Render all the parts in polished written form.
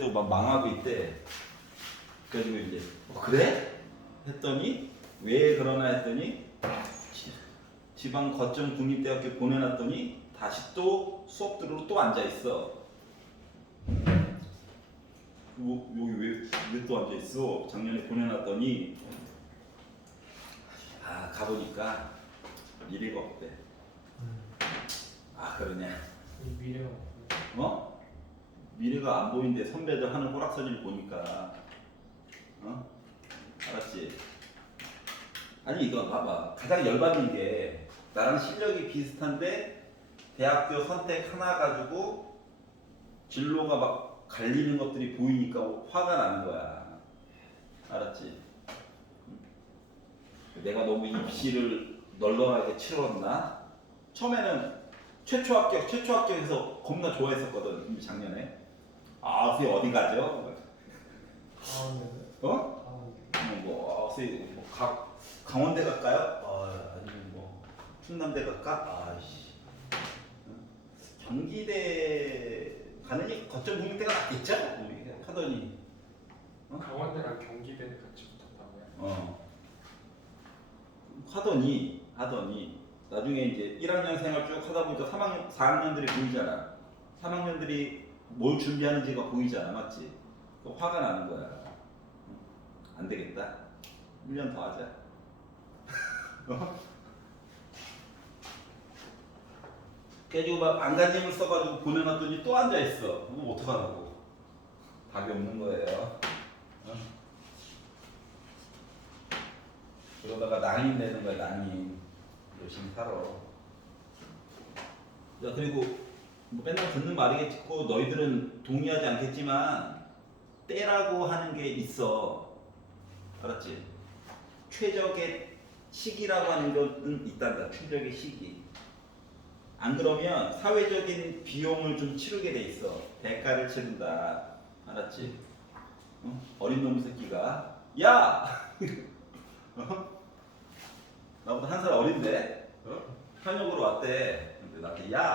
도 막 망하고 있대. 그래가지고 이제 그래? 했더니 왜 그러나 했더니 지방 거점 국립대학교 보내놨더니 다시 또 수업 들으러 또 앉아 있어. 여기 왜 또 앉아 있어? 작년에 보내놨더니 가보니까 미래가 없대. 그러냐? 미래가 어? 미래가 안 보이는데 선배들 하는 호락사진 보니까 알았지? 아니 이거 봐봐. 가장 열받는 게 나랑 실력이 비슷한데 대학교 선택 하나 가지고 진로가 막 갈리는 것들이 보이니까 화가 나는 거야. 알았지? 내가 너무 입시를 널널하게 치렀나? 처음에는 최초 합격해서 겁나 좋아했었거든. 작년에. 선생님 어디 가죠? 선생님 강원대 갈까요? 아니면 충남대 갈까? 경기대 가느니 거점 국립대가 낫겠죠? 우리 하더니 강원대랑 경기대는 같이 붙었다고요? 하더니 나중에 이제 1학년 생활 쭉 하다 보니까 4학년들이 보이잖아. 3학년들이 뭘 준비하는지가 보이잖아. 맞지? 화가 나는 거야. 안 되겠다. 1년 더 하자. 그래가지고 막 안간힘을 써가지고 보내놨더니 또 앉아있어. 그럼 어떡하라고. 답이 없는 거예요. 그러다가 낭인 되는 거야. 낭인. 열심히 살아. 야, 그리고 맨날 듣는 말이겠고 너희들은 동의하지 않겠지만 때라고 하는 게 있어. 알았지? 최적의 시기라고 하는 것은 있단다. 최적의 시기. 안 그러면 사회적인 비용을 좀 치르게 돼 있어. 대가를 치른다. 알았지? 어린 놈 새끼가 야! 나보다 한 살 어린데 현역으로 왔대. 근데 나한테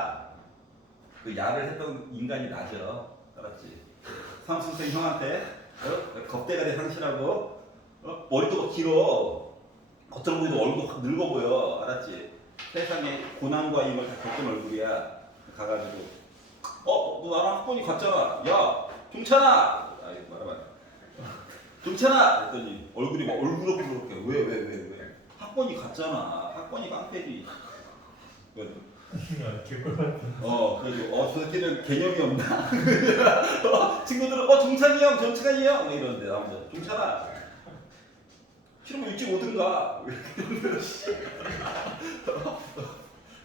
그 야를 했던 인간이 나죠. 알았지? 삼수생 형한테 겁대가리 상실하고 머리도 길어. 겉으로 보기도 얼굴 확 늙어 보여. 알았지? 세상에 고난과 이걸 다 겪은 얼굴이야. 가가지고 너 나랑 학번이 같잖아. 야 종찬아. 말하면 종찬아 했더니 얼굴이 막 얼굴 그렇게 왜 학번이 같잖아. 학번이 깡패지. 그래서 저 새끼는 개념이 없나? 친구들은 종찬이 형, 정찬이 형 막 이러는데 나 혼자 종찬아 싫으면 일찍 오든가.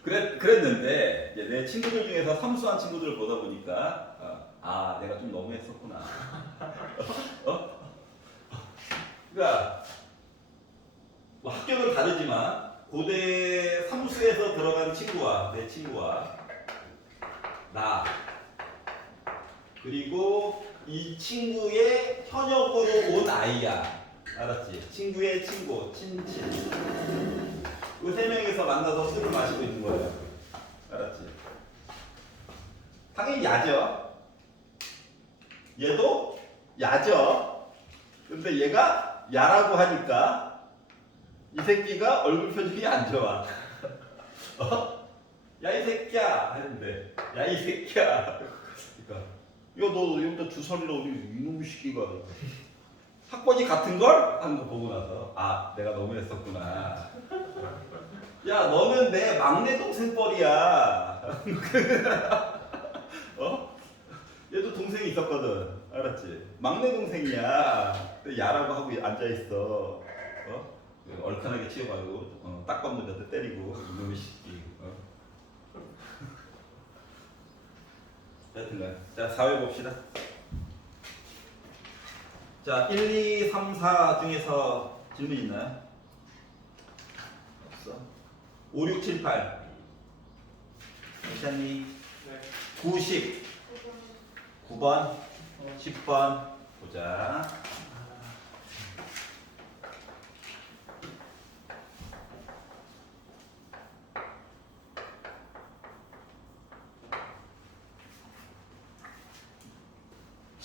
그랬는데 이제 내 친구들 중에서 삼수한 친구들을 보다 보니까 내가 좀 너무했었구나. 그러니까 학교는 다르지만 고대 삼수에서 들어간 친구와 내 친구와 나 그리고 이 친구의 현역으로 온 아이야. 알았지? 친구의 친구, 친친. 그 세 명이서 만나서 술을 마시고 있는 거예요. 알았지? 당연히 야죠. 얘도 야죠. 근데 얘가 야라고 하니까 이 새끼가 얼굴 표정이 안 좋아. 야 이 새끼야 했는데 야 이 새끼야. 그러니까 너 여기다 두 살이라 어디 이놈의 새끼가 학번이 같은 걸 하는 거 보고 나서 내가 너무했었구나. 야 너는 내 막내 동생 뻘이야. 얘도 동생이 있었거든. 알았지? 막내 동생이야. 야라고 하고 앉아 있어. 얼큰하게 치워가지고 딱밤문자도 때리고 이놈의 새끼. 여튼간 자 사회 봅시다. 자 1, 2, 3, 4 중에서 질문 있나요? 없어. 5, 6, 7, 8 괜찮니? 네. 90 9번 10번 보자.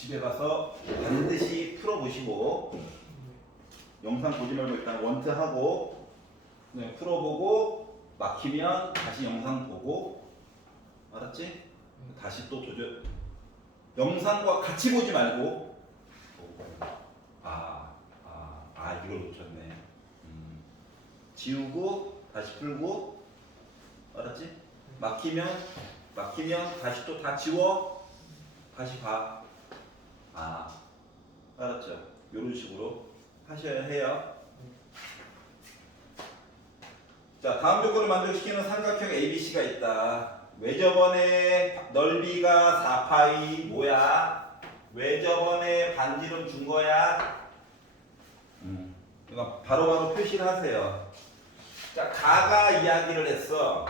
집에 가서 반드시 풀어보시고 영상 보지 말고 일단 원트 하고 네, 풀어보고 막히면 다시 영상 보고 알았지? 다시 또 도전 영상과 같이 보지 말고 이걸 놓쳤네. 지우고 다시 풀고 알았지? 막히면 다시 또 다 지워 다시 봐. 알았죠? 이런 식으로 하셔야 해요. 자, 다음 조건을 만족시키는 삼각형 ABC가 있다. 외접원의 넓이가 4파이 뭐야? 외접원의 반지름 준 거야. 그러니까 바로바로 표시를 하세요. 자, 가가 이야기를 했어.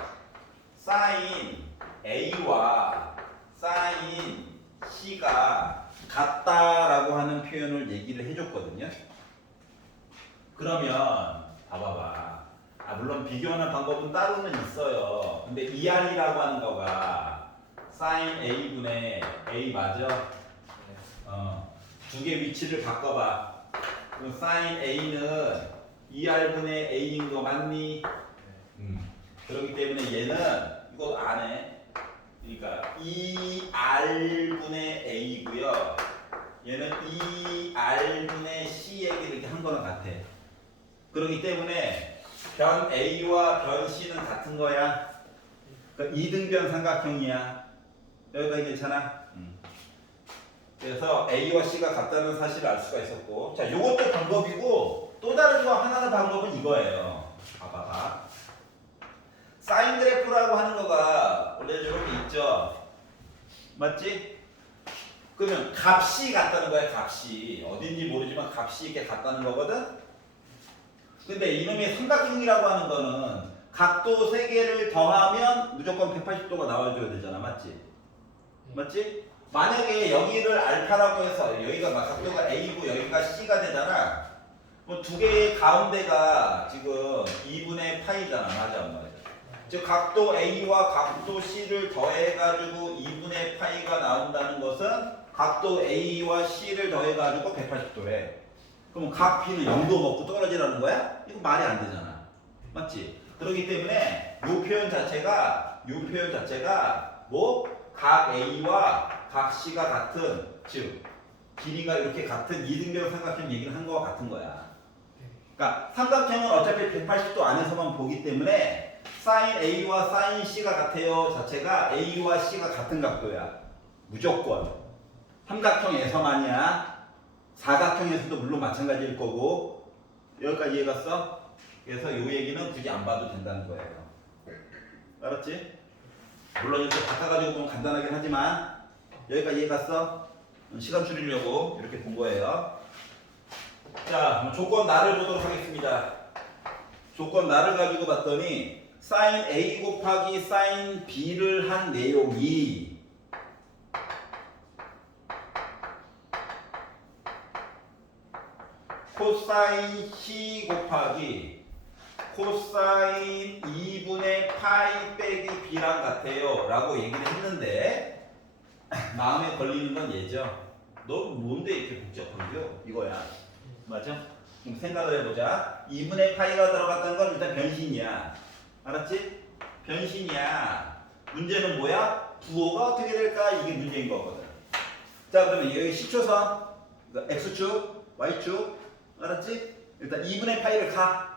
사인 A와 사인 C가 같다라고 하는 표현을 얘기를 해줬거든요. 그러면 봐봐봐. 물론 비교하는 방법은 따로는 있어요. 근데 ER이라고 하는 거가 사인 A분의 A 맞아? 두 개 위치를 바꿔봐. 그럼 사인 A는 ER분의 A인 거 맞니? 그렇기 때문에 얘는 이거 안 해. 그러니까 ER분의 A고요. 얘는 ER분의 C 얘기를 이렇게 한 거랑 같아. 그렇기 때문에 변 A와 변 C는 같은 거야. 그러니까 이등변 삼각형이야. 여기까지 괜찮아? 그래서 A와 C가 같다는 사실을 알 수가 있었고, 자, 요것도 방법이고 또 다른 거 하나의 방법은 이거예요. 봐봐. 사인 그래프라고 하는 거가 원래 이렇게 있죠. 맞지? 그러면 값이 같다는 거야. 값이 어딘지 모르지만 값이 이렇게 같다는 거거든. 근데 이놈의 삼각형이라고 하는 거는 각도 3개를 더하면 무조건 180도가 나와줘야 되잖아. 맞지? 맞지? 만약에 여기를 알파라고 해서 여기가 각도가 A고 여기가 C가 되잖아. 뭐 두 개의 가운데가 지금 2분의 파이잖아. 맞아 안 맞아? 즉 각도 A와 각도 C를 더해가지고 2분의 파이가 나온다는 것은 각도 A와 C를 더해가지고 180도래. 그럼 각 B는 0도 먹고 떨어지라는 거야? 이거 말이 안 되잖아. 맞지? 그렇기 때문에 요 표현 자체가 뭐 각 A와 각 C가 같은, 즉 길이가 이렇게 같은 이등변 삼각형 얘기를 한 거와 같은 거야. 그러니까 삼각형은 어차피 180도 안에서만 보기 때문에 사인 A와 사인 C가 같아요 자체가 A와 C가 같은 각도야. 무조건. 삼각형에서만이야. 사각형에서도 물론 마찬가지일 거고. 여기까지 이해갔어? 그래서 이 얘기는 굳이 안 봐도 된다는 거예요. 알았지? 물론 이렇게 바꿔가지고 보면 간단하긴 하지만 여기까지 이해갔어? 시간 줄이려고 이렇게 본 거예요. 자, 조건 나를 보도록 하겠습니다. 조건 나를 가지고 봤더니 사인 A 곱하기 사인 B를 한 내용이 코사인 C 곱하기 코사인 2분의 파이 빼기 B랑 같아요 라고 얘기를 했는데 마음에 걸리는 건 얘죠. 너 뭔데 이렇게 복잡한겨? 이거야. 맞아? 그럼 생각을 해보자. 2분의 파이가 들어갔다는 건 일단 변신이야. 알았지? 변신이야. 문제는 뭐야? 부호가 어떻게 될까? 이게 문제인 거거든. 자, 그러면 여기 시초선 X축, Y축 알았지? 일단 2분의 파이를 가.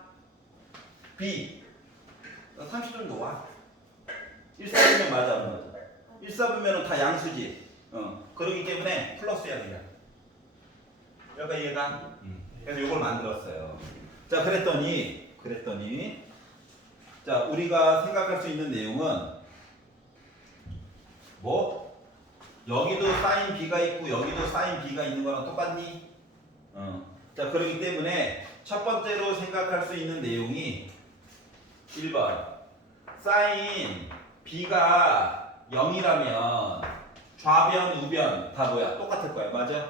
B 30도 놓아. 1사분면 맞아 안 맞아? 1사분면은 다 양수지. 그러기 때문에 플러스야 그냥. 여기가 이해가? 그래서 이걸 만들었어요. 자, 그랬더니 자, 우리가 생각할 수 있는 내용은 뭐? 여기도 사인 B가 있고 여기도 사인 B가 있는 거랑 똑같니? 자, 그렇기 때문에 첫 번째로 생각할 수 있는 내용이 1번 사인 B가 0이라면 좌변, 우변 다 뭐야? 똑같을 거야. 맞아?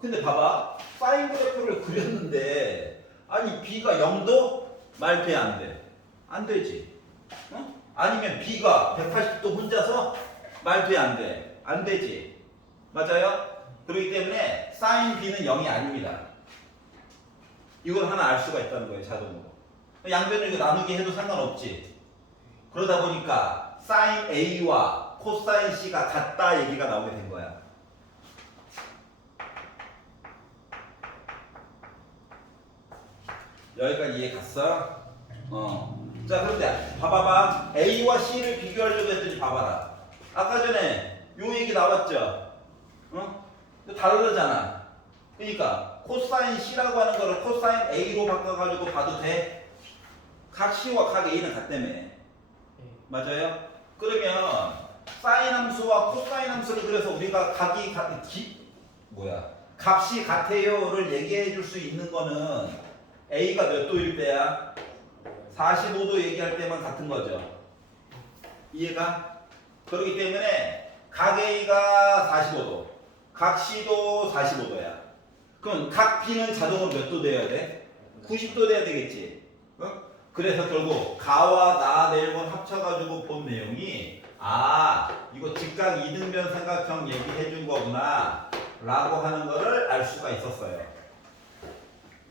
근데 봐봐. 사인 그래프를 그렸는데 아니 B가 0도? 말돼 안 돼? 안 되지. 아니면 B가 180도 혼자서 말돼 안 돼? 안 되지. 맞아요? 그렇기 때문에 사인 B는 0이 아닙니다. 이걸 하나 알 수가 있다는 거예요, 자동으로. 양변을 이거 나누기 해도 상관없지. 그러다 보니까 사인 A와 코사인 C가 같다 얘기가 나오게 된 거야. 여기까지 이해 갔어? 자, 그런데 봐봐봐. A와 C를 비교하려고 했더니 봐봐라. 아까 전에 요 얘기 나왔죠? 다르잖아. 그러니까 코사인 C라고 하는 거를 코사인 A로 바꿔가지고 봐도 돼? 각 C와 각 A는 같다며. 맞아요? 그러면 사인 함수와 코사인 함수를 그래서 우리가 값이 같아요를 얘기해 줄 수 있는 거는 A가 몇 도일 때야? 45도 얘기할 때만 같은 거죠. 이해가? 그렇기 때문에 각 A가 45도, 각 C도 45도야. 그럼 각 B는 자동으로 몇 도 돼야 돼? 90도 돼야 되겠지. 그래서 결국 가와 나 내용을 합쳐가지고 본 내용이 이거 직각 이등변 삼각형 얘기해 준 거구나 라고 하는 거를 알 수가 있었어요.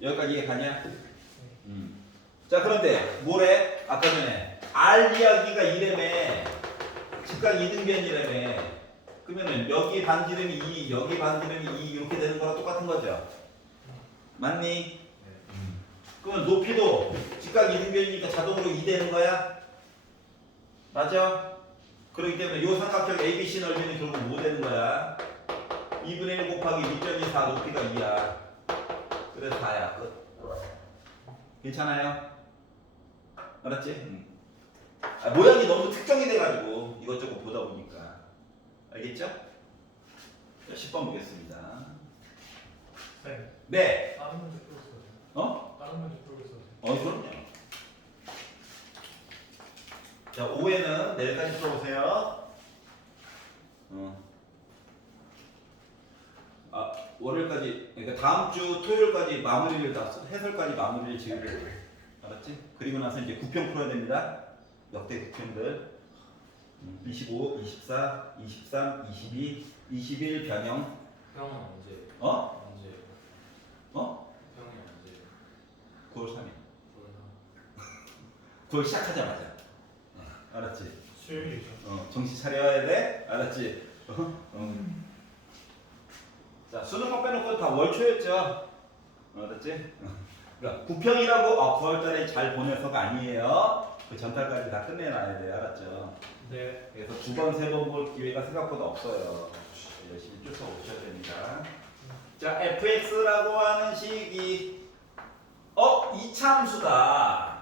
여기까지 이해 가냐? 자, 그런데 뭐래? 아까 전에 R 이야기가 이래매 직각 이등변이라며. 그러면은 여기 반지름이 2, 여기 반지름이 2 이렇게 되는 거랑 똑같은 거죠. 맞니? 그러면 높이도 직각 이등변이니까 자동으로 2 되는 거야? 맞아? 그렇기 때문에 이 삼각형 ABC 넓이는 결국 뭐 되는 거야? 2분의 1 곱하기 2.24 높이가 2야. 그래서 4야. 끝. 괜찮아요? 알았지? 모양이 너무 특정이 돼가지고 이것저것 보다 보니까. 알겠죠? 자, 10번 보겠습니다. 네. 네. 다른 문제 풀고 있어요. 다른 문제 풀고 있어요. 그럼요. 자, 5회는 내일까지 풀어보세요. 월요일까지, 그러니까 다음 주 토요일까지 마무리를 해설까지 마무리를 지으려고. 알았지? 그리고 나서 이제 9편 풀어야 됩니다. 역대 9편들. 25, 24, 23, 22, 21 변형. 형은 언제? 어? 언제? 형이 언제? 9월 3일. 그러나 9월 시작하자마자. 알았지? 수요일이죠. 정신 차려야 돼? 알았지? 자, 수능만 빼놓고 다 월초였죠? 알았지? 그러니까 9평이라고 9월달에 잘 보내서가 아니에요. 그 전달까지 다 끝내놔야 돼. 알았죠? 네. 그래서 2번, 3번 볼 기회가 생각보다 없어요. 열심히 쫓아오셔야 됩니다. 자, fx라고 하는 식이 이차함수다.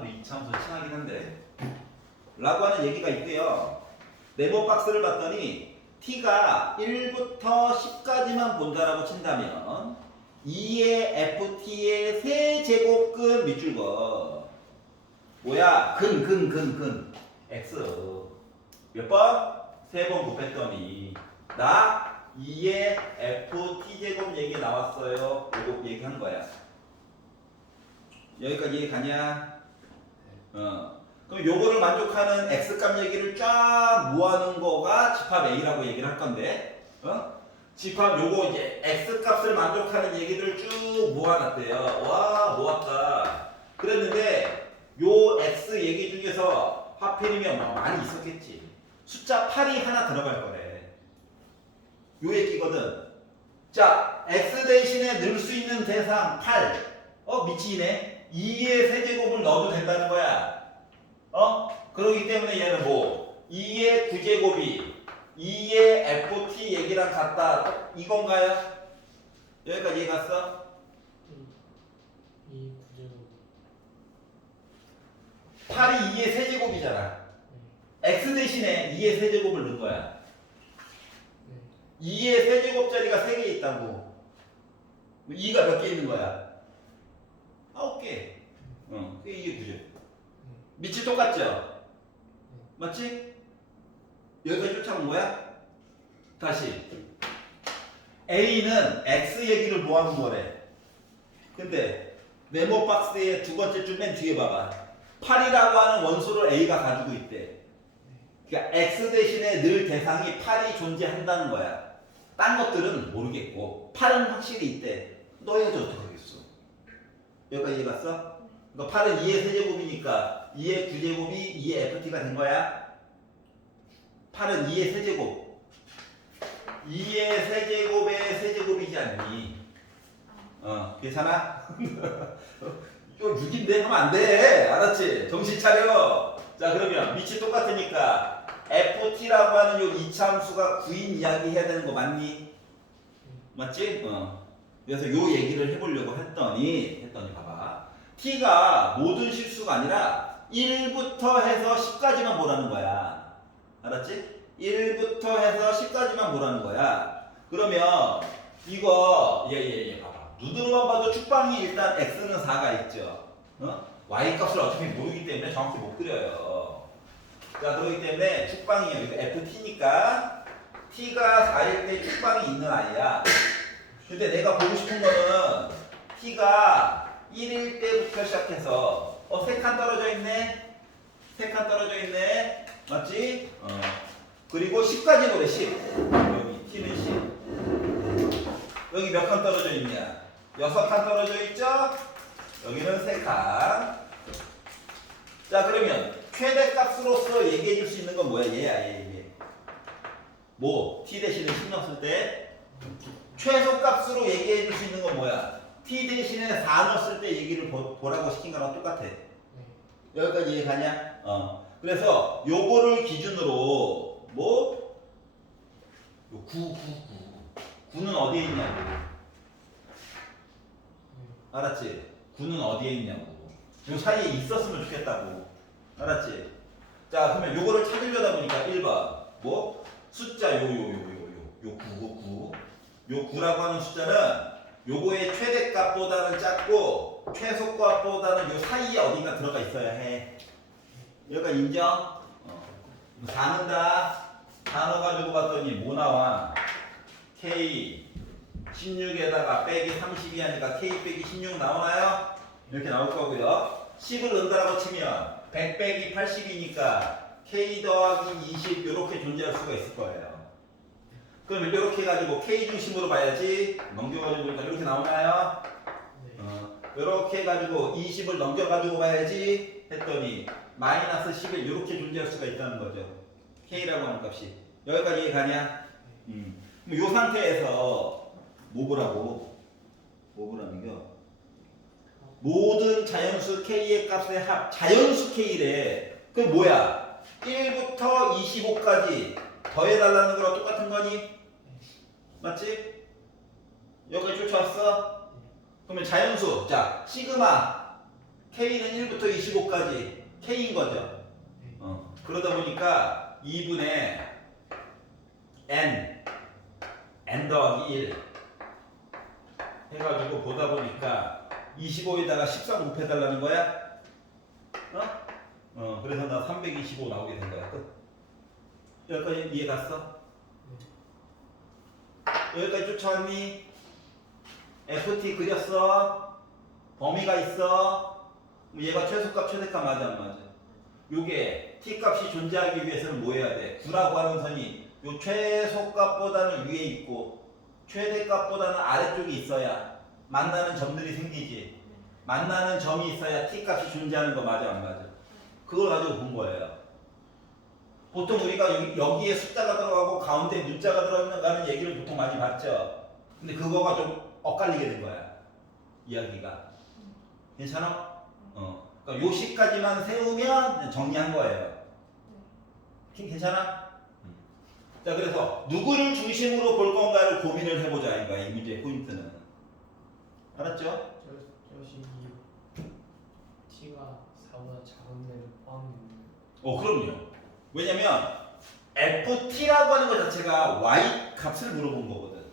우리 이차함수 친하긴 한데 라고 하는 얘기가 있고요. 네모 박스를 봤더니 t가 1부터 10까지만 본다라고 친다면 2의 ft의 세제곱근 밑줄 거 뭐야? 근 x 몇 번? 3번 곱했더니 나 2의 ft제곱 얘기 나왔어요. 이거 얘기한 거야. 여기까지 이해 가냐? 그럼 요거를 만족하는 x값 얘기를 쫙 모아놓은 거가 집합 A라고 얘기를 할 건데, 집합 요거 이제 x값을 만족하는 얘기를 쭉 모아놨대요. 와, 모았다. 그랬는데 요 x 얘기 중에서 하필이면 뭐 많이 있었겠지. 숫자 8이 하나 들어갈 거래. 요 얘기거든. 자, x 대신에 넣을 수 있는 대상 8. 미치네. 2의 세제곱을 넣어도 된다는 거야. 그러기 때문에 얘는 뭐 2의 9제곱이 2의 ft 얘기랑 같다. 이건가요? 여기까지 이해 갔어? 2 9제곱. 8이 2의 세제곱이잖아. x 대신에 2의 세제곱을 넣은 거야. 2의 세제곱짜리가 3개 있다고. 2가 몇 개 있는 거야? 9개. 그게 이게 9제곱. 밑이 똑같죠? 맞지? 여기까지 쫓아온 거야? 다시 A는 X 얘기를 모아놓은 거래. 근데 네모 박스의 두 번째 줄 맨 뒤에 봐봐. 8이라고 하는 원소를 A가 가지고 있대. 그러니까 X 대신에 늘 대상이 8이 존재한다는 거야. 딴 것들은 모르겠고 8은 확실히 있대. 넣어야지 어떡하겠어. 여기까지 이해 갔어? 그러니까 8은 2의 세제곱이니까 2의 9제곱이 2의 FT가 된 거야. 8은 2의 세제곱. 2의 세제곱의 세제곱이지 않니? 괜찮아? 이거 6인데 하면 안 돼. 알았지? 정신 차려. 자, 그러면 밑이 똑같으니까 FT라고 하는 요 이차함수가 9인 이야기 해야 되는 거 맞니? 맞지? 그래서 요 얘기를 해보려고 했더니 봐봐. T가 모든 실수가 아니라 1부터 해서 10까지만 보라는 거야. 알았지? 1부터 해서 10까지만 보라는 거야. 그러면 이거 봐봐. 누드로만 봐도 축방이 일단 x는 4가 있죠. y 값을 어차피 모르기 때문에 정확히 못 그려요. 자, 그렇기 때문에 축방이에요. 이거 ft니까 t가 4일 때 축방이 있는 아이야. 근데 내가 보고 싶은 거는 t가 1일 때부터 시작해서 3칸 떨어져 있네. 3칸 떨어져 있네. 맞지? 그리고 10까지 보래. 10. 여기 t는 10. 여기 몇 칸 떨어져 있냐? 6칸 떨어져 있죠? 여기는 3칸. 자, 그러면 최대값으로서 얘기해 줄 수 있는 건 뭐야? 얘. 뭐? t 대신에 10 넣었을 때 최소값으로 얘기해 줄 수 있는 건 뭐야? t 대신에 4 넣었을 때 얘기를 보라고 시킨 거랑 똑같아. 여기까지 이해가냐? 그래서 요거를 기준으로 뭐? 요 9는 어디에 있냐고. 알았지? 9는 어디에 있냐고. 요 사이에 있었으면 좋겠다고. 알았지? 자, 그러면 요거를 찾으려다 보니까 1번 뭐? 숫자 요 9. 요 9라고 하는 숫자는 요거의 최대값보다는 작고 최소값보다는 요 사이에 어딘가 들어가 있어야 해. 여기까지 인정? 4는 다 4 넣어가지고 봤더니 뭐 나와? K 16에다가 빼기 30이 하니까 K 빼기 16 나오나요? 이렇게 나올 거고요. 10을 넣는다라고 치면 100 빼기 80이니까 K 더하기 20 이렇게 존재할 수가 있을 거예요. 그러면 이렇게 해가지고 K 중심으로 봐야지. 넘겨가지고 보니까 이렇게 나오나요? 이렇게 해가지고 20을 넘겨가지고 봐야지 했더니 마이너스 11 이렇게 존재할 수가 있다는 거죠. K라고 하는 값이. 여기까지 이해가냐? 이 상태에서 뭐 보라는 겨? 모든 자연수 K의 값의 합, 자연수 K래. 그 뭐야? 1부터 25까지 더해달라는 거랑 똑같은 거니? 맞지? 여기까지 쫓아왔어? 그러면 자연수, 자, 시그마 K는 1부터 25까지 K인 거죠. 그러다 보니까 2분의 n 더하기 1 해가지고 보다 보니까 25에다가 13 곱해달라는 거야? 그래서 나 325 나오게 된 거야. 끝. 여기까지 이해 갔어? 여기까지 쫓아왔니? FT 그렸어? 범위가 있어? 얘가 최소값, 최대값 맞아, 안 맞아? 요게 T값이 존재하기 위해서는 뭐 해야 돼? 9라고 하는 선이 요 최소값보다는 위에 있고 최대값보다는 아래쪽에 있어야 만나는 점들이 생기지. 만나는 점이 있어야 T값이 존재하는 거 맞아, 안 맞아? 그걸 가지고 본 거예요. 보통 우리가 여기에 숫자가 들어가고 가운데 문자가 들어가는 얘기를 보통 많이 봤죠. 근데 그거가 좀 엇갈리게 된 거야. 이야기가. 괜찮아? 그러니까 요 시까지만 세우면 정리한 거예요. 괜찮아? 자, 그래서 누구를 중심으로 볼 건가를 고민을 해보자 이거야. 이 문제의 포인트는. 알았죠? 저시 t가 4보다 작은 데를 포함되는. 그럼요. 왜냐면 ft라고 하는 것 자체가 y 값을 물어본 거거든.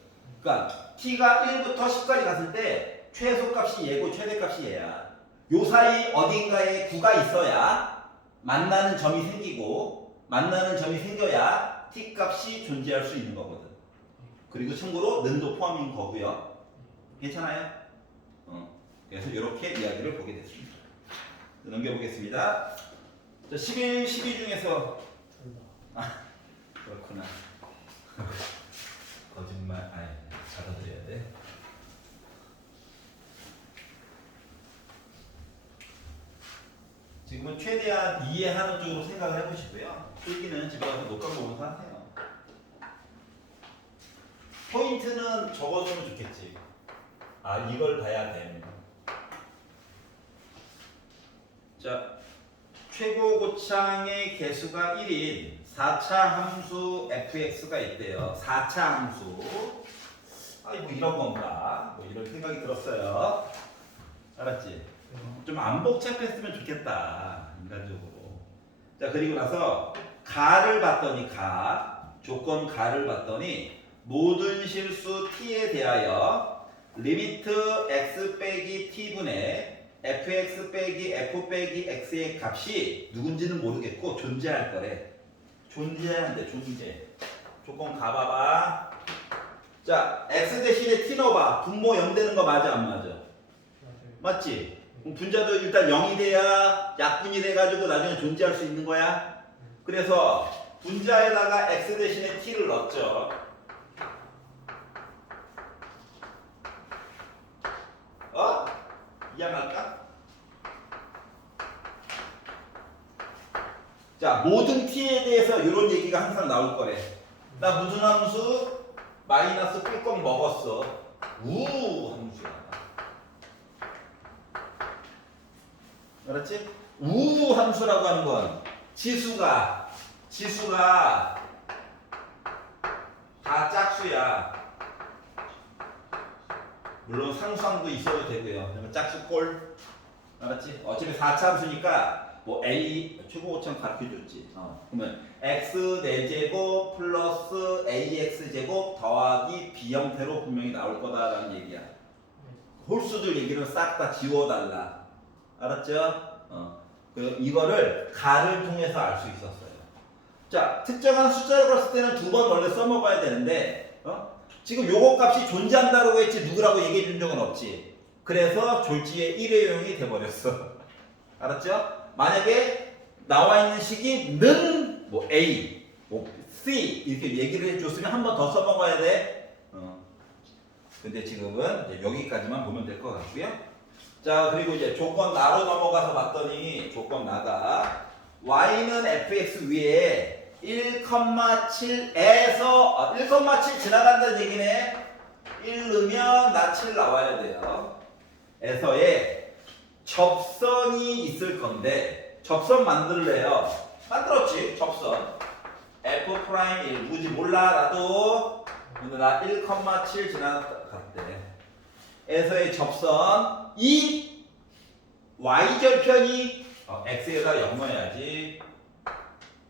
그러니까 t가 1부터 10까지 갔을 때 최소값이 얘고 최대값이 얘야. 요 사이 어딘가에 9가 있어야 만나는 점이 생기고 만나는 점이 생겨야 t값이 존재할 수 있는 거거든. 그리고 참고로 는도 포함인 거고요. 괜찮아요? 그래서 이렇게 이야기를 보게 됐습니다. 넘겨보겠습니다. 자, 11, 12 중에서 그렇구나. 거짓말. 좀 최대한 이해하는 쪽으로 생각을 해보시고요. 필기는 집에 가서 녹화 보면서 하세요. 포인트는 적어주면 좋겠지. 아, 이걸 봐야 돼. 자, 최고 고창의 개수가 1인 4차 함수 fx가 있대요. 4차 함수. 아니 뭐 이런 건가? 뭐 이런 생각이 들었어요. 알았지? 좀 안 복잡했으면 좋겠다. 인간적으로. 자, 그리고 나서 가를 봤더니 조건 가를 봤더니 모든 실수 t에 대하여 리미트 x 빼기 t분의 fx 빼기 f 빼기 x의 값이 누군지는 모르겠고 존재할 거래. 존재한대. 존재. 조건 가봐봐. 자, x 대신에 t 넣어봐. 분모 0 되는 거 맞아 안 맞아? 맞아요. 맞지? 그럼 분자도 일단 0이 돼야 약분이 돼가지고 나중에 존재할 수 있는 거야. 그래서 분자에다가 x 대신에 t를 넣었죠. 어? 이해할까? 자, 모든 t에 대해서 이런 얘기가 항상 나올 거래. 나 무슨 함수? 마이너스 꿀꺽 먹었어. 우 함수야. 알았지? 우 함수라고 하는 건 지수가 다 짝수야. 물론 상수항도 있어도 되고요. 그러면 짝수 꼴. 알았지? 어차피 4차 함수니까 뭐 a 최고 고참 가르쳐줬지. 그러면 x 4제곱 플러스 ax 제곱 더하기 b 형태로 분명히 나올 거다라는 얘기야. 홀수들 얘기는 싹 다 지워달라. 알았죠? 이거를 가를 통해서 알 수 있었어요. 자, 특정한 숫자를 봤을 때는 2번 원래 써먹어야 되는데 지금 요거 값이 존재한다고 했지 누구라고 얘기해 준 적은 없지. 그래서 졸지에 일회용이 돼버렸어. 알았죠? 만약에 나와 있는 식이 는 뭐 A, 뭐 C 이렇게 얘기를 해줬으면 한 번 더 써먹어야 돼. 근데 지금은 이제 여기까지만 보면 될 것 같고요. 자, 그리고 이제 조건 나로 넘어가서 봤더니 조건 나가 y는 fx 위에 1,7에서 1,7 지나간다는 얘기네. 1 넣으면 나 7 나와야 돼요. 에서의 접선이 있을 건데 접선 만들래요. 만들었지 접선. f'1 누구지 몰라 나도. 근데 나 1,7 지나갔대. 에서의 접선 이 y절편이 x에다 0 넣어야지.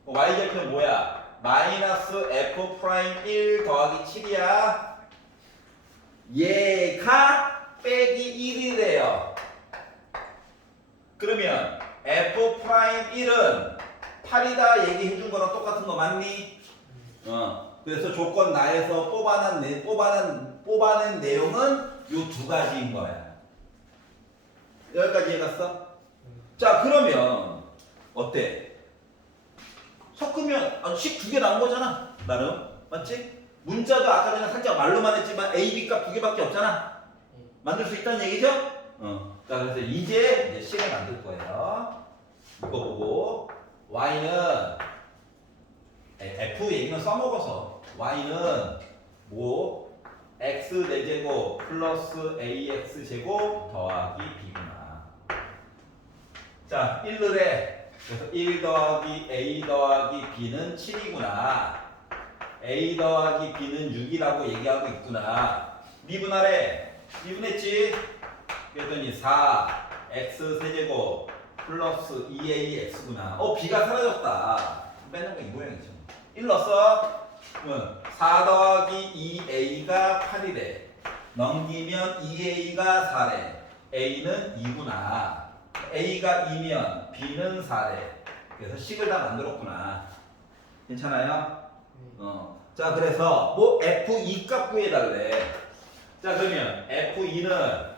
y절편 뭐야? 마이너스 f'1 더하기 7이야. 얘가 빼기 1이래요. 그러면 f'1은 8이다 얘기해 준 거랑 똑같은 거 맞니? 그래서 조건 나에서 뽑아낸 내용은 요 두 가지인 거야. 여기까지 해갔어? 자, 그러면 어때? 섞으면 식 두 개 나온 거잖아. 나름 맞지? 문자도 아까 전에 살짝 말로만 했지만 A, B 값 두 개밖에 없잖아. 만들 수 있다는 얘기죠? 자, 그래서 이제 식을 만들 거예요. 이거 보고 y는 f 얘기는 써먹어서 y는 뭐 x 4제곱 플러스 ax 제곱 더하기 b구나. 자, 1을 해. 그래서 1 더하기 a 더하기 b는 7이구나. a 더하기 b는 6이라고 얘기하고 있구나. 미분하래. 미분했지? 그랬더니 4 x 세제곱 플러스 2ax구나. b가 사라졌다. 빼는 거 이 모양이죠. 1 넣었어? 그러면 4 더하기 2a가 8이래. 넘기면 2a가 4래. a는 2구나. a가 2면 b는 4래. 그래서 식을 다 만들었구나. 괜찮아요? 자, 그래서 뭐 f2 값 구해달래. 자, 그러면 f2는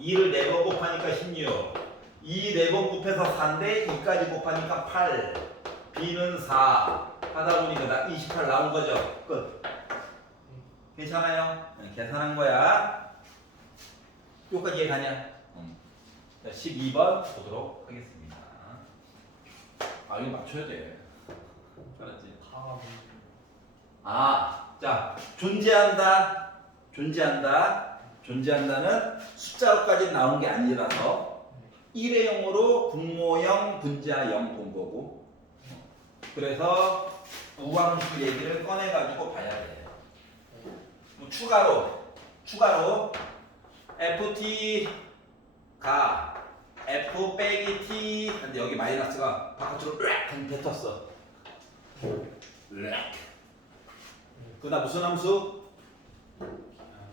2를 4번 곱하니까 16. 2 4번 곱해서 4인데 2까지 곱하니까 8. b는 4. 하다 보니까 나 28 나온 거죠. 끝. 괜찮아요? 계산한 거야. 여기까지 이해가냐? 자, 12번 보도록 하겠습니다. 아 이거 맞춰야 돼. 알았지? 다 아, 자 존재한다. 존재한다는 숫자로까지 나온 게 아니라서 일회용으로 분모형, 분자형 본 거고. 그래서 우함수 얘기를 꺼내가지고 봐야 돼. 뭐 추가로 ft가 f 빼기 t 근데 여기 마이너스가 바깥으로 락하면 뱉었어. 락. 그다음 무슨 함수?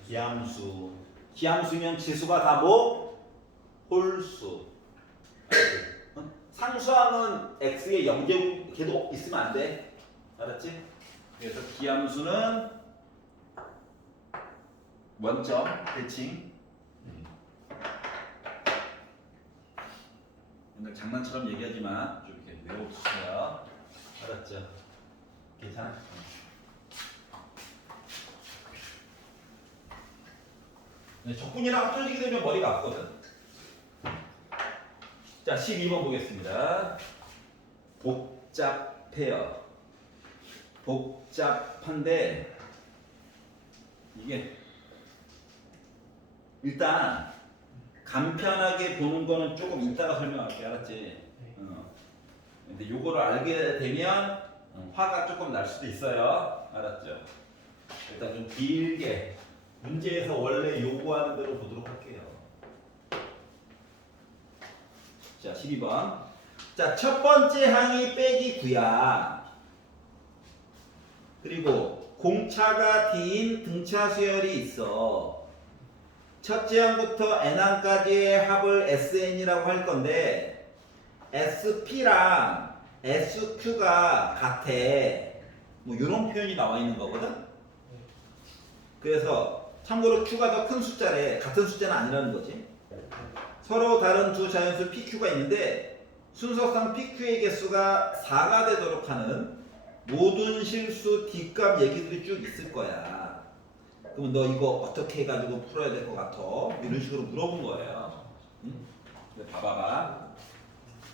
기함수. 기함수면 지수가 다 뭐? 홀수. 어? 상수항은 x의 0제곱 걔도 있으면 안 돼. 알았지? 그래서 기함수는 원점 대칭. 맨날 장난처럼 얘기하지만 좀 이렇게 외워주세요. 알았죠? 괜찮아? 네, 적분이랑 합쳐지게 되면 머리가 아프거든. 자, 12번 보겠습니다. 복잡해요. 복잡한데 이게 일단 간편하게 보는 거는 조금 이따가 설명할게. 알았지? 근데 요거를 알게 되면 화가 조금 날 수도 있어요. 알았죠? 일단 좀 길게 문제에서 원래 요구하는 대로 보도록 할게요. 자, 12번. 자, 첫 번째 항이 빼기 9야. 그리고 공차가 D인 등차 수열이 있어. 첫째 항부터 n항까지의 합을 SN이라고 할 건데 SP랑 SQ가 같아. 뭐 이런 표현이 나와 있는 거거든. 그래서 참고로 Q가 더 큰 숫자래. 같은 숫자는 아니라는 거지. 서로 다른 두 자연수 PQ가 있는데 순서상 PQ의 개수가 4가 되도록 하는 모든 실수 D값 얘기들이 쭉 있을 거야. 그럼 너 이거 어떻게 해가지고 풀어야 될 것 같아? 이런 식으로 물어본 거예요. 응? 근데 봐봐봐.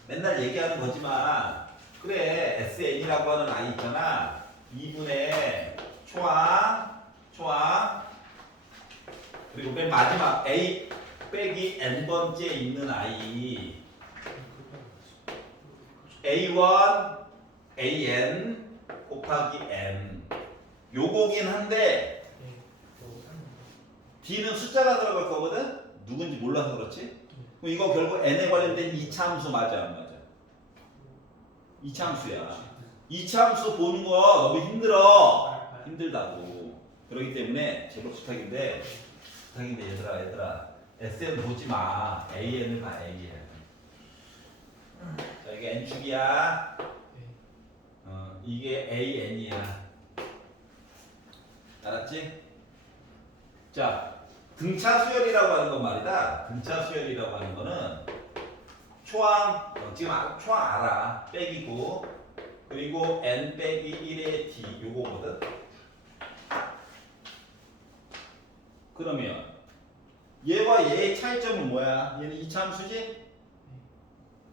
맨날 얘기하는 거지만 그래 SN이라고 하는 아이 있잖아. 2분의 초항 그리고 맨 마지막 A 빼기 n번째 있는 아이 A1 AN 곱하기 n 요거긴 한데 D는 숫자가 들어갈 거거든? 누군지 몰라서 그렇지? 그럼 이거 결국 n에 관련된 2차 함수 맞아 안 맞아? 2차 함수야. 2차 함수 보는 거 너무 힘들다고. 그렇기 때문에 제발 부탁인데 얘들아 SN 보지 마. AN을 봐. AN. 자, 이게 n축이야. 이게 AN이야. 알았지? 자, 등차 수열이라고 하는 건 말이다. 등차 수열이라고 하는 거는 초항, 지금 초항 알아. 빼기고 그리고 n 빼기 1의 d 요거거든. 그러면 얘와 얘의 차이점은 뭐야? 얘는 2차 함수지?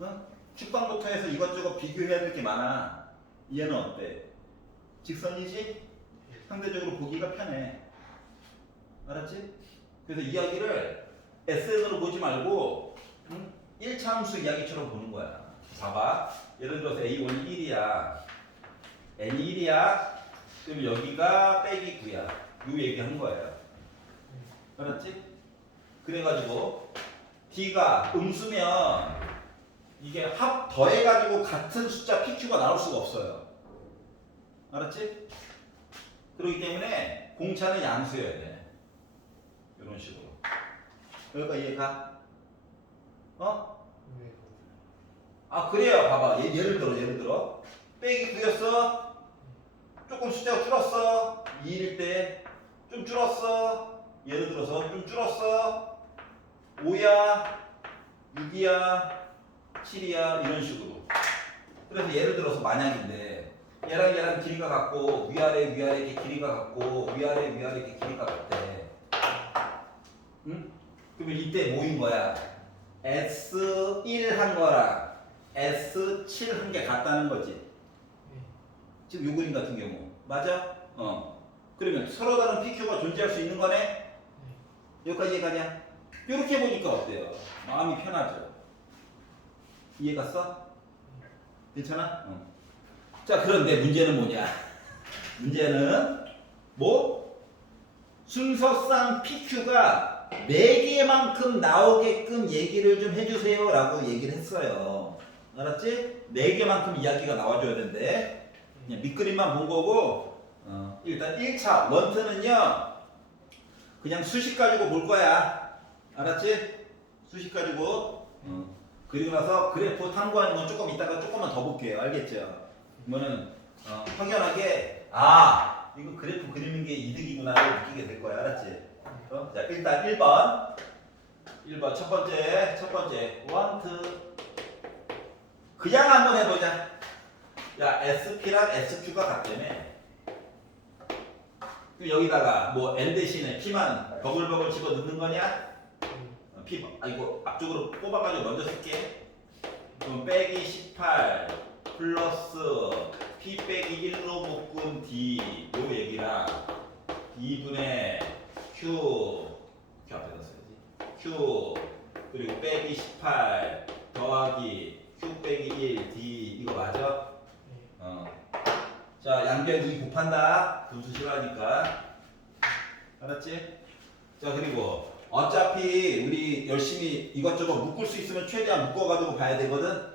응? 축방부터 해서 이것저것 비교해야 될 게 많아. 얘는 어때? 직선이지? 상대적으로 보기가 편해. 알았지? 그래서 이야기를 SN으로 보지 말고 1차 함수 이야기처럼 보는 거야. 봐봐. 예를 들어서 A1이 1이야. N이 1이야. 그럼 여기가 빼기 9야. 요 얘기한 거예요. 알았지? 그래가지고 D가 음수면 이게 합 더해가지고 같은 숫자 PQ가 나올 수가 없어요. 알았지? 그렇기 때문에 공차는 양수여야 돼. 이런 식으로. 여기가 이해가? 어? 아 그래요. 봐봐. 예를 들어 빼기 9였어. 조금 숫자가 줄었어. 2일 때 좀 줄었어. 예를 들어서 좀 줄었어. 5야 6이야 7이야 이런 식으로. 그래서 예를 들어서 만약인데 얘랑 길이가 같고 위아래 이렇게 길이가 같고 위아래 이렇게 길이가 같대. 응? 그러면 이때 뭐인 거야? S1 한 거랑 S7 한 개 같다는 거지. 네. 지금 요 그림 같은 경우. 맞아? 그러면 서로 다른 PQ가 존재할 수 있는 거네? 여기까지 이해가냐? 이렇게 보니까 어때요? 마음이 편하죠? 이해 갔어? 괜찮아? 자, 그런데 문제는 뭐냐? 문제는 뭐? 순서상 PQ가 4개만큼 나오게끔 얘기를 좀 해주세요 라고 얘기를 했어요. 알았지? 4개만큼 이야기가 나와줘야 된대. 그냥 밑그림만 본 거고 일단 1차 원트는요 그냥 수식 가지고 볼 거야. 알았지? 수식 가지고 그리고 나서 그래프 탐구하는 건 조금 이따가 조금만 더 볼게요. 알겠죠? 그러면은 확연하게 이거 그래프 그리는 게 이득이구나를 느끼게 될 거야. 알았지? 자, 일단 1번 첫 번째 원트 그냥 한번 해보자. 야, SP랑 SQ가 같다며. 여기다가 뭐 N 대신에 P만 버글버글 집어 넣는 거냐? P, 이거 앞쪽으로 뽑아가지고 먼저 쓸게. 그럼 빼기 18 플러스 P 빼기 1로 묶은 D 요 얘기랑 D분의 Q 앞에다 써야지. Q 그리고 빼기 18 더하기 Q 빼기 1 D 이거 맞아? 자, 양변 2 곱한다. 분수 싫어하니까. 알았지? 자, 그리고 어차피 우리 열심히 이것저것 묶을 수 있으면 최대한 묶어가지고 봐야 되거든.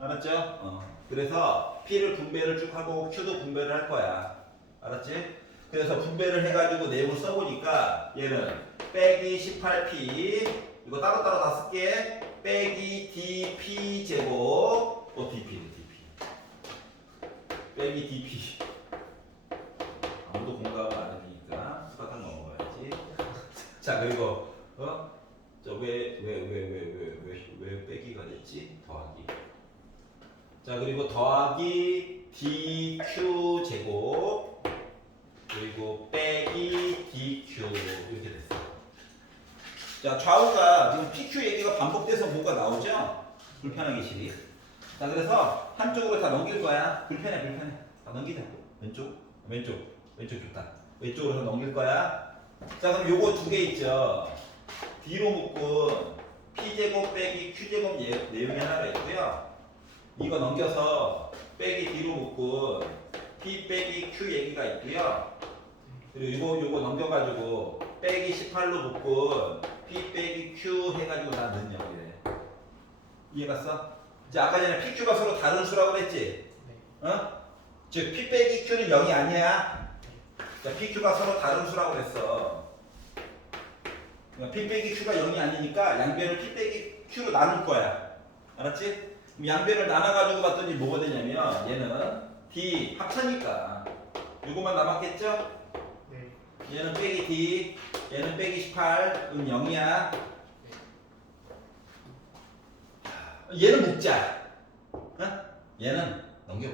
알았죠? 그래서 P를 분배를 쭉 하고 Q도 분배를 할 거야. 알았지? 그래서 분배를 해가지고 내용을 써보니까 얘는 빼기 18P 이거 따로따로 다 쓸게. 빼기 DP 제곱 DP 빼기 DP 아무도 공감을 안 해주니까 수박한 넘어가야지. 자, 그리고 왜 빼기가 됐지? 더하기. 자, 그리고 더하기 DQ 제곱 그리고 빼기 DQ 이렇게 됐어. 자, 좌우가 지금 PQ 얘기가 반복돼서 뭐가 나오죠? 불편하기 싫이. 자, 그래서 한쪽으로 다 넘길 거야. 불편해. 다 넘기자. 왼쪽 좋다. 왼쪽으로 다 넘길 거야. 자, 그럼 요거 2개 있죠. D로 묶은 P제곱 빼기 Q제곱 내용이 하나가 있고요. 이거 넘겨서 빼기 D로 묶은 P 빼기 Q 얘기가 있고요. 그리고 요거 넘겨가지고 빼기 18로 묶은 P 빼기 Q 해가지고 다 넣는 여기래. 이해갔어? 자, 아까 전에 PQ가 서로 다른 수라고 그랬지? 즉 P 빼기 Q는 0이 아니야. 자, PQ가 서로 다른 수라고 그랬어. 그러니까 P 빼기 Q가 0이 아니니까 양변을 P 빼기 Q로 나눌 거야. 알았지? 그럼 양변을 나눠가지고 봤더니 뭐가 되냐면 얘는 D 합차니까 요것만 남았겠죠? 네. 얘는 빼기 D, 얘는 빼기 18, 0이야. 얘는 묶자. 얘는 넘겨.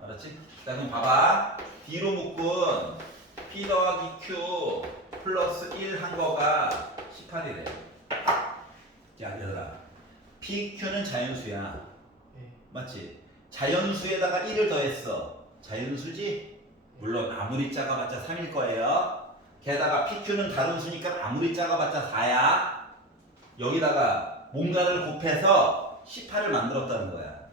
알았지? 자, 그럼 봐봐. D로 묶은 P 더하기 Q 플러스 1 한 거가 18이래. 자, 얘들아. PQ는 자연수야. 네. 맞지? 자연수에다가 1을 더했어. 자연수지? 물론 아무리 작아봤자 3일 거예요. 게다가 PQ는 다른 수니까 아무리 작아봤자 4야. 여기다가 뭔가를 곱해서 18을 만들었다는 거야.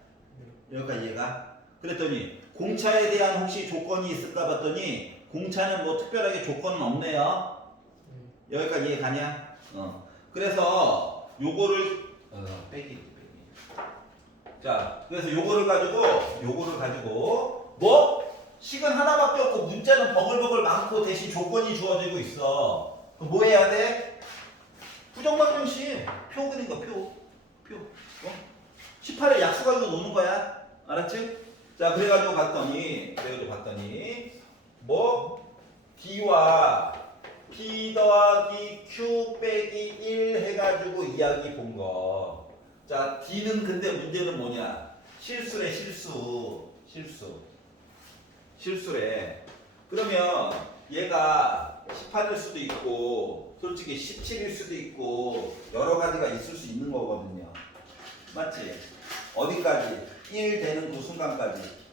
여기까지 이해가? 그랬더니 공차에 대한 혹시 조건이 있을까 봤더니 공차는 뭐 특별하게 조건은 없네요. 여기까지 이해가냐? 그래서 요거를 빼기. 자, 그래서 요거를 가지고 뭐? 식은 하나밖에 없고 문자는 버글버글 많고 대신 조건이 주어지고 있어. 그럼 뭐 해야 돼? 부정방정식 표 그린 거 표. 18에 약수 가지고 노는 거야. 알았지? 자, 그래가지고 봤더니 뭐 D와 P 더하기 Q 빼기 1 해가지고 이야기 본 거. 자, D는 근데 문제는 뭐냐? 실수래. 실수래. 그러면 얘가 18일 수도 있고 솔직히 17일 수도 있고 여러 가지가 있을 수 있는 거거든요. 맞지? 어디까지? 1 되는 그 순간까지.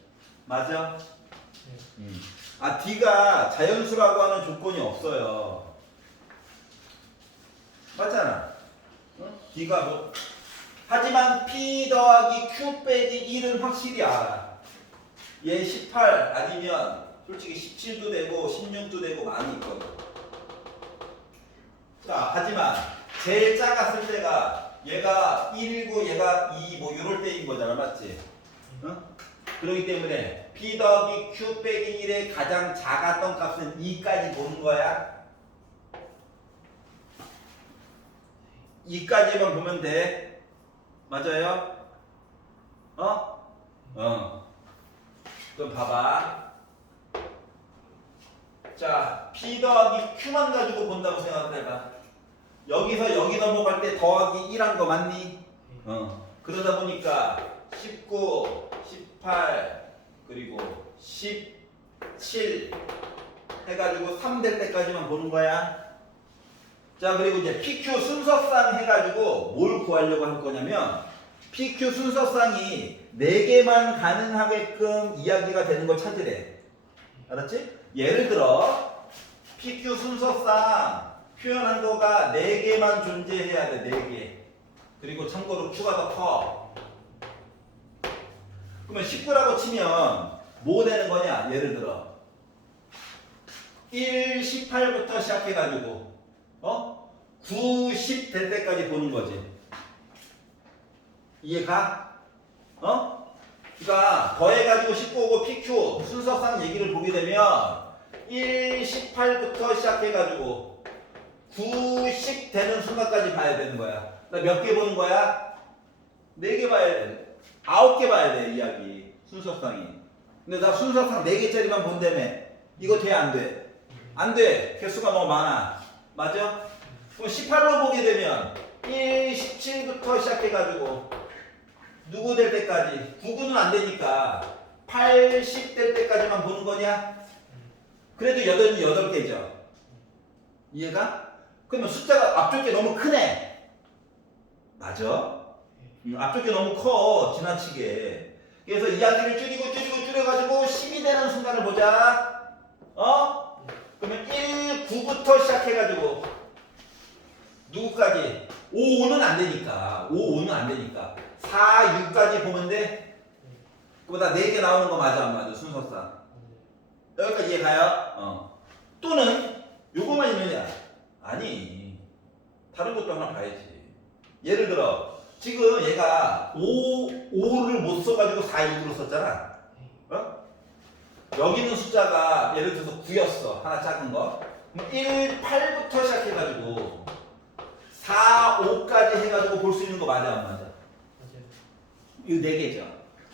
맞아? 네. 아, D가 자연수라고 하는 조건이 없어요. 맞잖아. 응? D가 뭐. 하지만 P 더하기 Q 빼기 1은 확실히 알아. 얘 18 아니면 솔직히 17도 되고 16도 되고 많이 있거든. 자, 하지만 제일 작았을 때가 얘가 1이고 얘가 2 뭐 이럴 때인 거잖아. 맞지? 응? 그렇기 때문에 P 더하기 Q 빼기 1의 가장 작았던 값은 2까지 보는 거야. 2까지만 보면 돼. 맞아요? 그럼 봐봐. 자, P 더하기 Q만 가지고 본다고 생각해봐. 여기서 여기 넘어갈 때 더하기 1한 거 맞니? 그러다 보니까 19, 18, 그리고 17 해가지고 3 될 때까지만 보는 거야. 자, 그리고 이제 PQ 순서상 해가지고 뭘 구하려고 할 거냐면 PQ 순서상이 4개만 가능하게끔 이야기가 되는 걸 찾으래. 알았지? 예를 들어 PQ 순서상 표현한 거가 4개만 존재해야 돼. 4개. 그리고 참고로 Q가 더 커. 그러면 19라고 치면 뭐 되는 거냐? 예를 들어 1, 18부터 시작해가지고 9, 10 될 때까지 보는 거지. 이해가? 그러니까 더해가지고 19고 PQ 순서상 얘기를 보게 되면 1, 18부터 시작해가지고 9, 10 되는 순간까지 봐야 되는 거야. 나 몇 개 보는 거야? 4개 봐야 돼. 9개 봐야 돼, 이야기. 순서상이. 근데 나 순서상 4개짜리만 본다며. 이거 돼, 안 돼? 안 돼. 개수가 너무 많아. 맞아? 그럼 18로 보게 되면 1, 17부터 시작해가지고 누구 될 때까지? 9구는 안 되니까 8, 10 될 때까지만 보는 거냐? 그래도 8개죠. 이해가? 그러면 숫자가 앞쪽 게 너무 크네. 맞아? 앞쪽 게 너무 커. 지나치게. 그래서 이야기를 줄여가지고 10이 되는 순간을 보자. 그러면 1, 9부터 시작해가지고 누구까지? 5, 5는 안 되니까. 5, 5는 안 되니까. 4, 6까지 보면 돼? 그보다 4개 나오는 거 맞아, 안 맞아? 순서상. 여기까지 이해가요? 또는 요거만 있느냐? 아니. 다른 것도 하나 봐야지. 예를 들어 지금 얘가 5를 못 써가지고 4, 6으로 썼잖아. 여기 있는 숫자가 예를 들어서 9였어. 하나 작은 거. 1, 8부터 시작해가지고 4, 5까지 해가지고 볼 수 있는 거 맞아, 안 맞아? 맞아요. 이거 4개죠.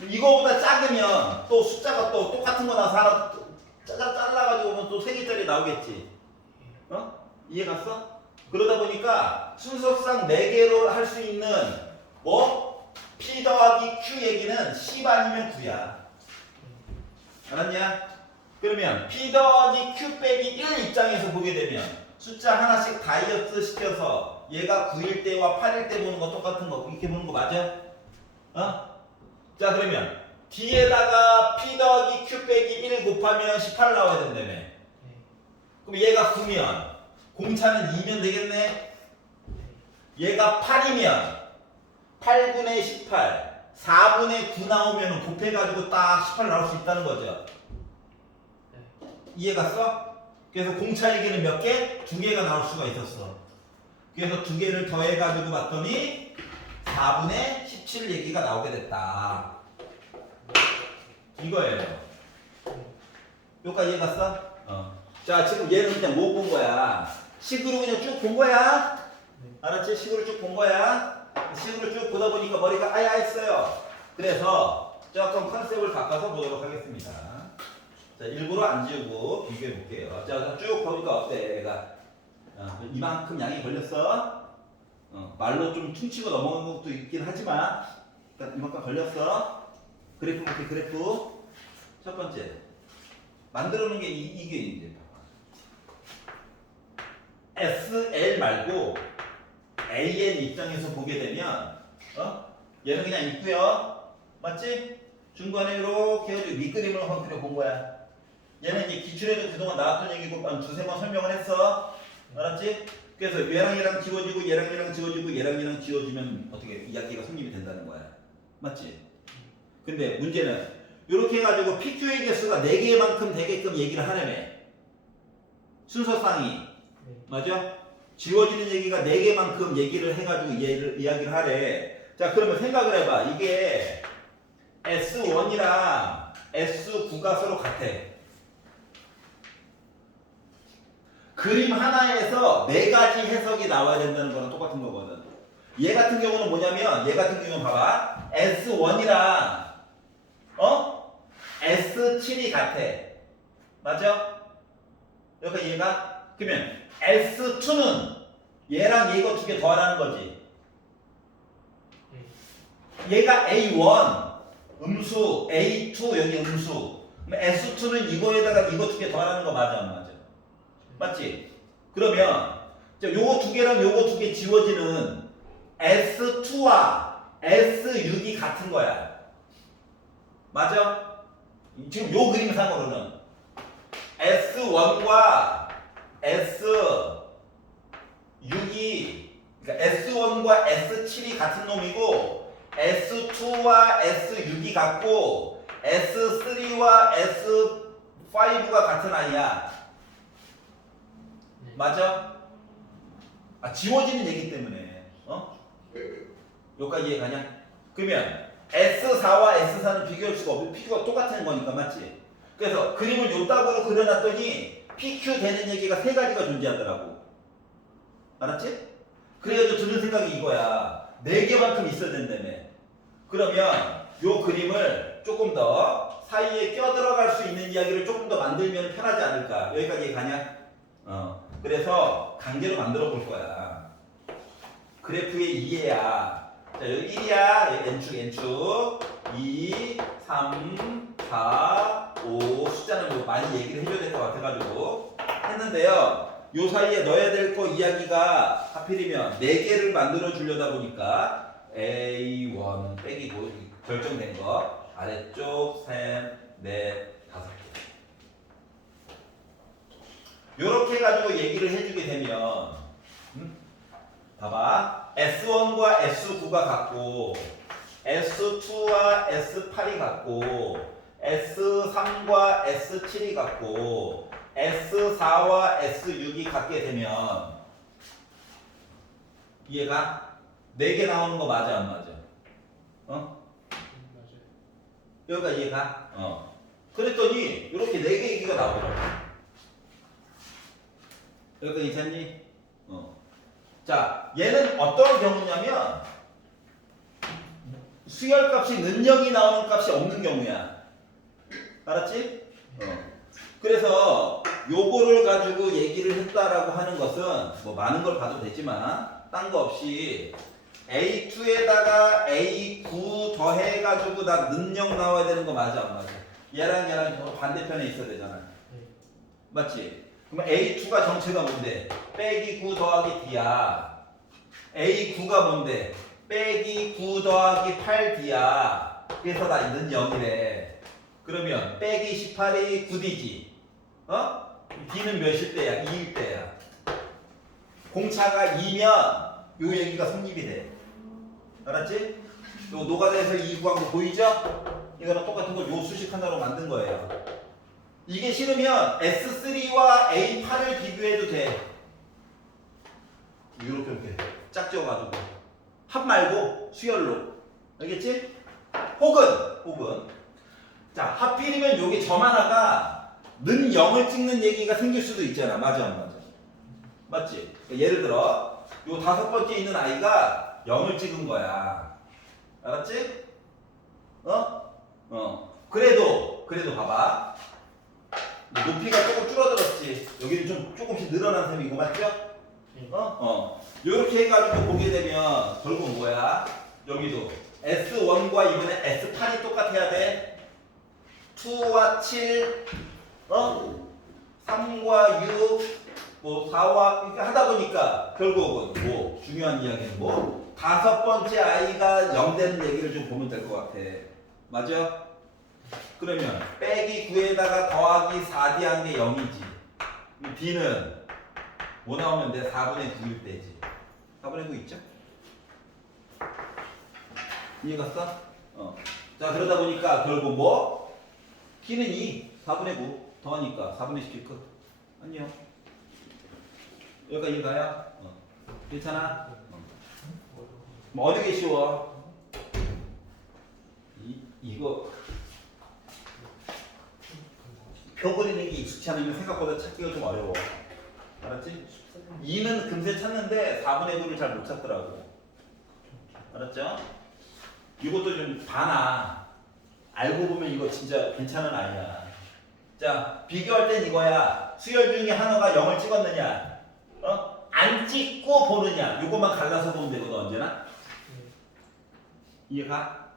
이거보다 작으면 또 숫자가 또 똑같은 거 나와서 하나 잘라가지고 오면 또 3개짜리 나오겠지. 이해 갔어? 그러다 보니까 순서상 4개로 할 수 있는 뭐? P 더하기 Q 얘기는 10 아니면 9야. 알았냐? 그러면 P 더하기 Q 빼기 1 입장에서 보게 되면 숫자 하나씩 다이어트 시켜서 얘가 9일 때와 8일 때 보는 거 똑같은 거 이렇게 보는 거 맞아? 자, 그러면 D에다가 P 더하기 Q 빼기 1 곱하면 18 나와야 된다며. 그럼 얘가 9면 공차는 2면 되겠네? 얘가 8이면 8분의 18 4분의 9 나오면 곱해가지고 딱 18 나올 수 있다는 거죠. 이해 갔어? 그래서 공차 얘기는 몇 개? 2개가 나올 수가 있었어. 그래서 2개를 더해가지고 봤더니 4분의 17 얘기가 나오게 됐다. 이거예요. 여기까지 이해 갔어? 자, 지금 얘는 그냥 뭐 본 거야? 식으로 그냥 쭉 본 거야? 알았지? 식으로 쭉 본 거야? 식으로 쭉 보다 보니까 머리가 아야했어요. 그래서 조금 컨셉을 바꿔서 보도록 하겠습니다. 자, 일부러 안 지우고 비교해 볼게요. 자, 쭉 보니까 어때? 얘가 이만큼 양이 걸렸어. 말로 좀 퉁치고 넘어간 것도 있긴 하지만 일단 이만큼 걸렸어. 그래프 볼게. 그래프 첫 번째 만들어 놓은 게 이게 이제 SL 말고 AN 입장에서 보게 되면 얘는 그냥 있고요. 맞지? 중간에 이렇게 해가지고 밑그림을 한번 그려본 거야. 얘는 이제 기출에도 그동안 나왔던 얘기고 한 두세 번 설명을 했어. 알았지? 그래서 얘랑 지워지고 얘랑 지워지고 얘랑 지워지면 어떻게 이야기가 성립이 된다는 거야. 맞지? 근데 문제는 이렇게 해가지고 PQ의 개수가 4개만큼 되게끔 얘기를 하려며. 순서상이. 맞아? 지워지는 얘기가 4개만큼 얘기를 해가지고 얘를 이야기를 하래. 자, 그러면 생각을 해봐. 이게 S1이랑 S9가 서로 같아. 그림 하나에서 4가지 해석이 나와야 된다는 거랑 똑같은 거거든. 얘 같은 경우는 뭐냐면, 얘 같은 경우는 봐봐. S1이랑 S7이 같아. 맞아? 여기까지 얘가? 그러면 S2는 얘랑 이거 2개 더하라는 거지. 얘가 A1 음수, A2 여기 음수. 그럼 S2는 이거에다가 이거 2개 더하라는 거 맞아 안 맞아? 맞지? 그러면 요거 2개랑 요거 2개 지워지는 S2와 S6이 같은 거야. 맞아? 지금 요 그림상으로는 S1과 S6이 그러니까 S1과 S7이 같은 놈이고 S2와 S6이 같고 S3와 S5가 같은 아이야. 맞아? 아, 지워지는 얘기 때문에. 여기까지 이해가냐? 그러면 S4와 S4는 비교할 수가 없고 PQ가 똑같은 거니까 맞지? 그래서 그림을 요따구로 그려놨더니 PQ 되는 얘기가 3가지가 존재하더라고. 알았지? 그래가지고 드는 생각이 이거야. 4개만큼 있어야 된다며. 그러면 요 그림을 조금 더 사이에 껴들어갈 수 있는 이야기를 조금 더 만들면 편하지 않을까? 여기까지 이해가냐? 그래서 강제로 만들어 볼 거야. 그래프의 2예야. 자, 여기 1이야. N축. 2, 3, 4, 5. 숫자는 뭐 많이 얘기를 해줘야 될 것 같아가지고 했는데요. 요 사이에 넣어야 될 거 이야기가 하필이면 4개를 만들어 주려다 보니까 A1 빼기 결정된 거 아래쪽 3, 4, 5개. 요렇게 해가지고 얘기를 해주게 되면 봐봐. S1과 S9가 같고 S2와 S8이 같고 S3과 S7이 같고 S4와 S6이 같게 되면 이해가? 4개 나오는 거 맞아 안 맞아? 맞아요. 여기가 이해가? 그랬더니 이렇게 4개 얘기가 나오더라고. 여기가 괜찮니? 자, 얘는 어떤 경우냐면 수열값이 는 0이 나오는 값이 없는 경우야. 알았지? 그래서 요거를 가지고 얘기를 했다라고 하는 것은 뭐 많은 걸 봐도 되지만 딴 거 없이 A2에다가 A9 더해가지고 나 는 0 나와야 되는 거 맞아 안 맞아? 얘랑 반대편에 있어야 되잖아. 맞지? 그럼 A2가 정체가 뭔데? 빼기 9 더하기 D야. A9가 뭔데? 빼기 9 더하기 8D야. 그래서 나는 0이래. 그러면 빼기 18이 9D지. D는 몇일 때야? 2일 때야. 공차가 2면 요 얘기가 성립이 돼. 알았지? 요 노가다에서 2 구한 거 보이죠? 이거랑 똑같은 걸 요 수식 하나로 만든 거예요. 이게 싫으면 S3와 A8을 비교해도 돼. 이렇게 짝지어가지고 합 말고 수열로. 알겠지? 혹은 자, 하필이면 여기 점 하나가 는 0을 찍는 얘기가 생길 수도 있잖아. 맞아 안 맞아? 맞지? 예를 들어 요 5번째 있는 아이가 0을 찍은 거야. 알았지? 그래도 봐봐. 높이가 조금 줄어들었지. 여기는 좀 조금씩 늘어난 셈이고 맞죠? 요렇게 해가지고 보게 되면 결국 뭐야? 여기도 S1과 이번에 S8이 똑같아야 돼. 2와 7, 3과 6, 뭐 4와 이렇게 하다 보니까 결국은 뭐 중요한 이야기는 뭐 5번째 아이가 0 되는 얘기를 좀 보면 될 것 같아. 맞아? 그러면 빼기 9에다가 더하기 4D 한 게 0이지. D는 뭐 나오면 돼? 4분의 9일 때지. 4분의 9 있죠? 이해갔어? 자, 그러다 보니까 결국 뭐? T는 2, 4분의 9 더하니까 4분의 17 끝. 안녕. 여기까지 이해가요? 괜찮아? 뭐 어느 게 쉬워? 이거 표 그리는 게 익숙치 않으면 생각보다 찾기가 좀 어려워. 알았지? 2는 금세 찾는데 4분의 9를 잘 못 찾더라고. 알았죠? 이것도 좀 봐놔. 알고 보면 이거 진짜 괜찮은 아이야. 자, 비교할 땐 이거야. 수열 중에 하나가 0을 찍었느냐, 안 찍고 보느냐. 이것만 갈라서 보면 되거든, 언제나. 이해가?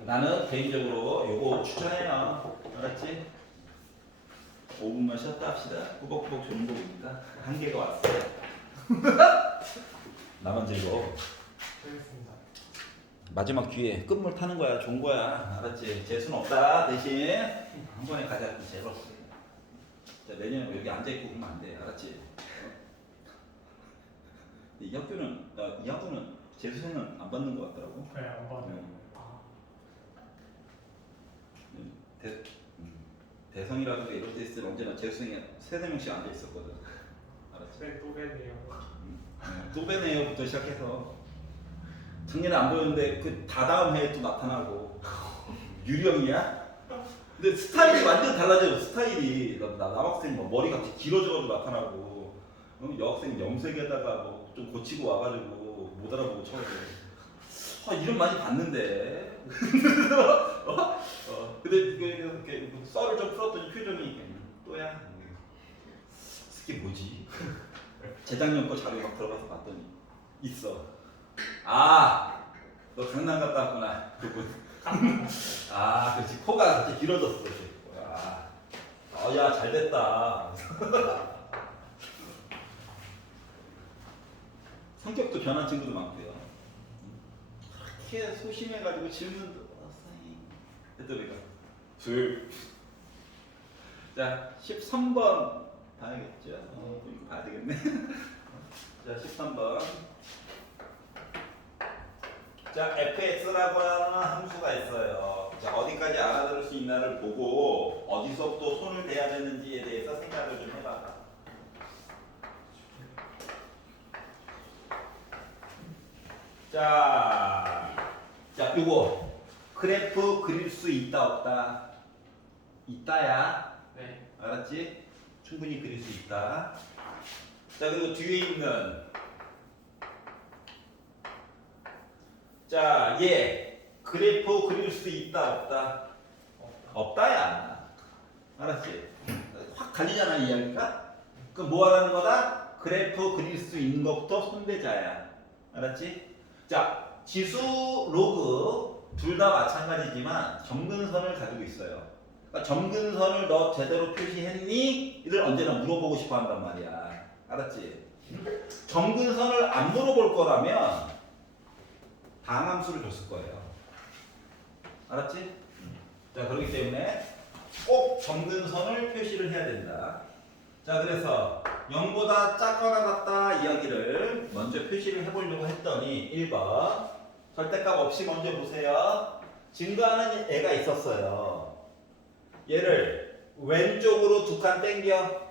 나는 개인적으로 요거 추천해요. 알았지? 5분만 쉬었다 합시다. 꾸벅꾸벅 좋은 거보니까 한계가 왔어요. 나만 즐거워. 알겠습니다. 마지막 기회 끝물 타는 거야. 좋은 거야. 알았지? 재수는 없다. 대신 한 번에 가자. 제발. 자, 내년에 여기 앉아있고 그러면 안 돼. 알았지? 이 학교는 이 학교는 재수생은 안 받는 것 같더라고. 네, 안 받아요. 대성이라든가 이런 데 있을 때 언제나 재수생이 3-4명씩 앉아 있었거든. 알았지? 네, 또 뵈네요. 또 배네요부터 시작해서 작년에 안 보였는데 그 다다음 해에 또 나타나고. 유령이야? 근데 스타일이 완전 달라져요. 스타일이 남학생 뭐 머리가 갑자기 길어져가지고 나타나고, 여학생 염색에다가 뭐 좀 고치고 와가지고 못 알아보고 처음에 이름 많이 봤는데. 근데 이렇게 썰을 좀 풀었더니 표정이 또야. 이게 뭐지? 재작년 거 자료 막 들어가서 봤더니 있어. 아, 너 강남 갔다 왔구나. 아, 그렇지. 코가 갑자기 길어졌어. 야, 잘 됐다. 성격도 변한 친구도 많고요. 그렇게 소심해가지고 질문도 했더니가 자, 13번 봐야겠죠? 이거 봐야 되겠네. 자, 13번. 자, fx라고 하는 함수가 있어요. 자, 어디까지 알아들을 수 있나를 보고 어디서부터 손을 대야 되는지에 대해서 생각을 좀 해봐라. 자, 요거 그래프 그릴 수 있다 없다? 있다야. 네. 알았지? 충분히 그릴 수 있다. 자, 그리고 뒤에 있는 자, 얘 그래프 그릴 수 있다 없다? 없다야. 알았지? 확 갈리잖아, 이야기가. 그럼 뭐 하라는 거다? 그래프 그릴 수 있는 것부터 손대자야. 알았지? 자, 지수, 로그 둘 다 마찬가지지만 점근선을 가지고 있어요. 그러니까 점근선을 너 제대로 표시했니? 이를 언제나 물어보고 싶어 한단 말이야. 알았지? 점근선을 안 물어볼 거라면 방함수를 줬을 거예요. 알았지? 자, 그렇기 때문에 꼭 점근선을 표시를 해야 된다. 자, 그래서 0보다 작거나 같다 이야기를 먼저 표시를 해보려고 했더니 1번 절대값 없이 먼저 보세요. 증가하는 애가 있었어요. 얘를 왼쪽으로 2칸 땡겨.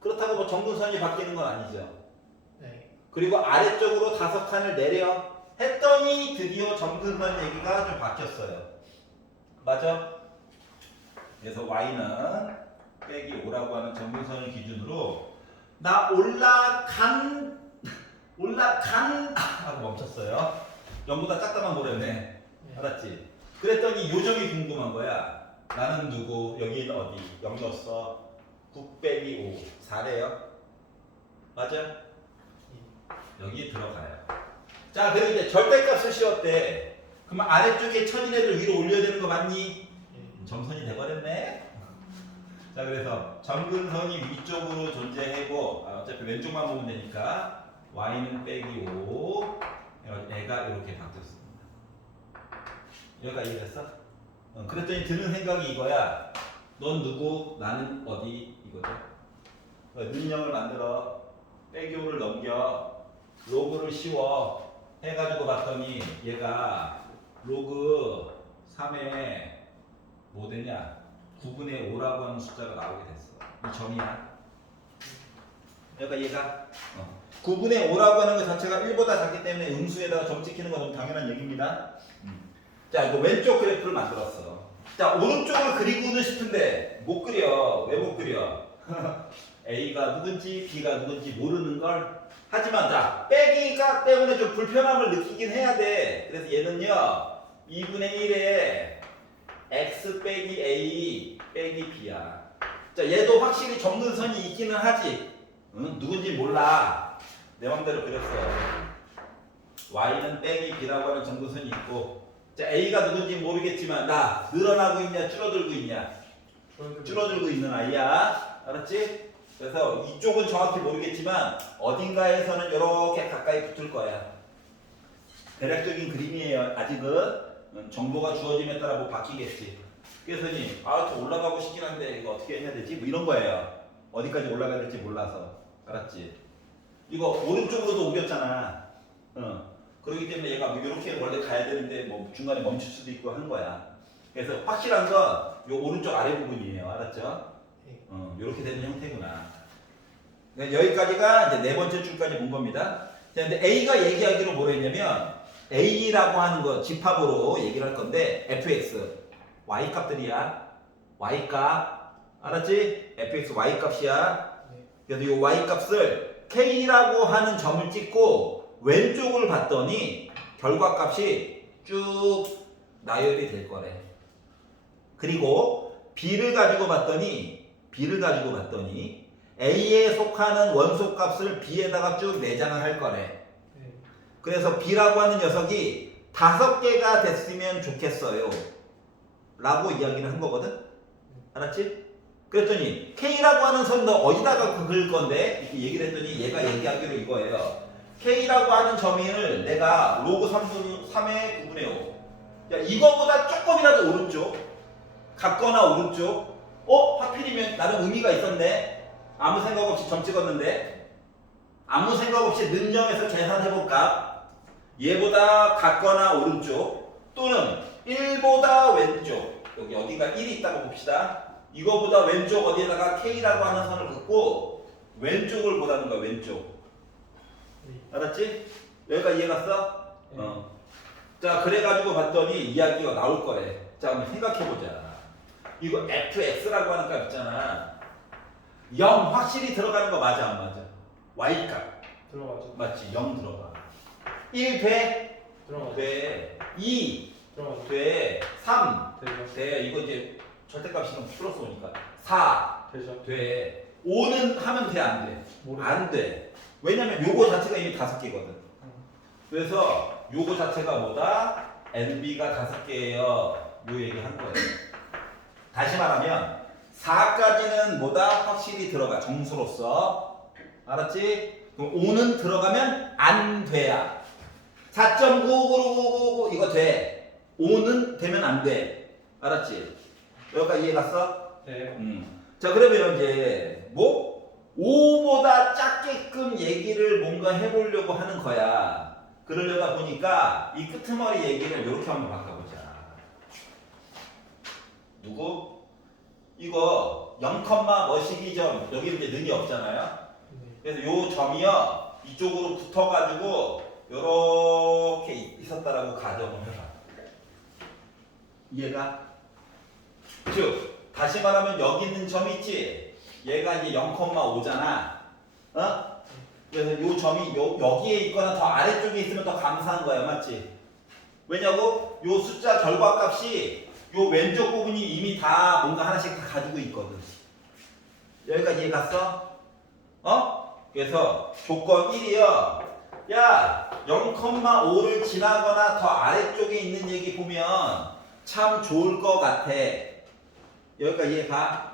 그렇다고 뭐 점근선이 바뀌는 건 아니죠. 네. 그리고 아래쪽으로 5칸을 내려 했더니 드디어 점근선 얘기가 좀 바뀌었어요. 맞아? 그래서 y는 빼기 5라고 하는 점근선을 기준으로 나 올라간 하고 멈췄어요. 0보다 작다만 보랬네. 네. 알았지? 그랬더니 요점이 궁금한 거야. 나는 누구? 여기는 어디? 0 넣었어. 9 빼기 5 4래요. 맞아? 여기 들어가요. 자, 그리고 이제 절대값을 씌웠대. 그러면 아래쪽에 쳐진 애들 위로 올려야 되는 거 맞니? 점선이 돼버렸네. 자, 그래서 점근선이 위쪽으로 존재하고 어차피 왼쪽만 보면 되니까 y는 빼기 5 애가 이렇게 바뀌었습니다. 여기까지 이해했어? 그랬더니 드는 생각이 이거야. 넌 누구? 나는 어디? 이거죠. 능력을 만들어. 빼기호를 넘겨. 로그를 씌워. 해가지고 봤더니 얘가 로그 3에 뭐 되냐? 9분의 5라고 하는 숫자가 나오게 됐어. 이 점이야. 그러니까 얘가 9분의 5라고 하는 것 자체가 1보다 작기 때문에 음수에다가 점 찍히는 건 당연한 얘기입니다. 자, 이거 왼쪽 그래프를 만들었어. 자, 오른쪽을 그리고는 싶은데 못 그려. 왜 못 그려? A가 누군지 B가 누군지 모르는 걸. 하지만 자, 빼기가 때문에 좀 불편함을 느끼긴 해야 돼. 그래서 얘는요 2분의 1에 X 빼기 A 빼기 B야. 자, 얘도 확실히 점근선이 있기는 하지. 누군지 몰라. 내 맘대로 그렸어. Y는 빼기 B라고 하는 점근선이 있고, 자, A가 누군지 모르겠지만 나 늘어나고 있냐 줄어들고 있냐? 줄어들고 있는 아이야. 알았지? 그래서 이쪽은 정확히 모르겠지만 어딘가에서는 이렇게 가까이 붙을 거야. 대략적인 그림이에요. 아직은 정보가 주어짐에 따라 뭐 바뀌겠지. 그래서니 저 올라가고 싶긴 한데 이거 어떻게 해야 되지? 뭐 이런 거예요. 어디까지 올라가야 될지 몰라서. 알았지? 이거 오른쪽으로도 옮겼잖아. 그렇기 때문에 얘가 뭐 이렇게 원래 가야 되는데 뭐 중간에 멈출 수도 있고 하는 거야. 그래서 확실한 건 요 오른쪽 아래 부분이에요. 알았죠? 이렇게 되는 형태구나. 그러니까 여기까지가 이제 네 번째 줄까지 본 겁니다. 자, 근데 A가 얘기하기로 뭐라 했냐면 A라고 하는 거 집합으로 얘기를 할 건데 fx y 값들이야. y 값 알았지? fx y 값이야. 그래서 이 y 값을 k라고 하는 점을 찍고 왼쪽을 봤더니 결과값이 쭉 나열이 될 거래. 그리고 b를 가지고 봤더니 a에 속하는 원소값을 b에다가 쭉 내장을 할 거래. 그래서 b라고 하는 녀석이 5개가 됐으면 좋겠어요 라고 이야기를 한 거거든. 알았지? 그랬더니 k라고 하는 선 너 어디다가 그을 건데? 이렇게 얘기를 했더니 얘가 얘기하기로 이거예요. k라고 하는 점을 내가 로그 3의 9분의 5. 야, 이거보다 조금이라도 오른쪽 같거나 오른쪽. 하필이면 나는 의미가 있었네. 아무 생각 없이 점 찍었는데 아무 생각 없이 능력에서 계산해볼까? 얘보다 같거나 오른쪽 또는 1보다 왼쪽. 여기 어딘가 1이 있다고 봅시다. 이거보다 왼쪽 어디에다가 K라고 하는 선을 긋고 왼쪽을 보라는 거야. 왼쪽. 알았지? 여기까지 이해갔어? 자, 그래가지고 봤더니 이야기가 나올 거래. 자, 한번 생각해보자. 이거 fx라고 하는 값 있잖아. 0 확실히 들어가는 거 맞아 안 맞아? y값 들어가죠. 맞지? 0 들어가. 1 돼? 들어가죠. 돼. 2 들어가죠. 돼. 3 되죠. 돼. 이거 이제 절대값이면 플러스 오니까 4 되죠. 돼. 5는 하면 돼 안 돼? 모르. 안 돼. 왜냐면 요거 자체가 이미 5개거든. 그래서 요거 자체가 뭐다? NB가 5개예요. 요 얘기 한 거예요. 다시 말하면 4까지는 뭐다? 확실히 들어가. 정수로서. 알았지? 그럼 5는 들어가면 안 돼야. 4.9999 이거 돼. 5는 되면 안 돼. 알았지? 여기까지 이해 갔어? 네. 자, 그러면 이제 뭐 5보다 작게끔 얘기를 뭔가 해보려고 하는 거야. 그러려다 보니까 이 끄트머리 얘기를 이렇게 한번 바꿔보자. 누구? 이거 0, 뭐시기 점 여기 이제 능이 없잖아요. 그래서 요 점이요 이쪽으로 붙어가지고 요렇게 있었다라고 가정을 해봐. 이해가? 즉 다시 말하면 여기 있는 점이 있지. 얘가 이제 0,5잖아. 그래서 요 점이 여기에 있거나 더 아래쪽에 있으면 더 감사한 거야, 맞지? 왜냐고? 요 숫자 결과값이 요 왼쪽 부분이 이미 다 뭔가 하나씩 다 가지고 있거든. 여기까지 이해 갔어? 그래서 조건 1이요. 야, 0,5를 지나거나 더 아래쪽에 있는 얘기 보면 참 좋을 것 같아. 여기까지 이해 가?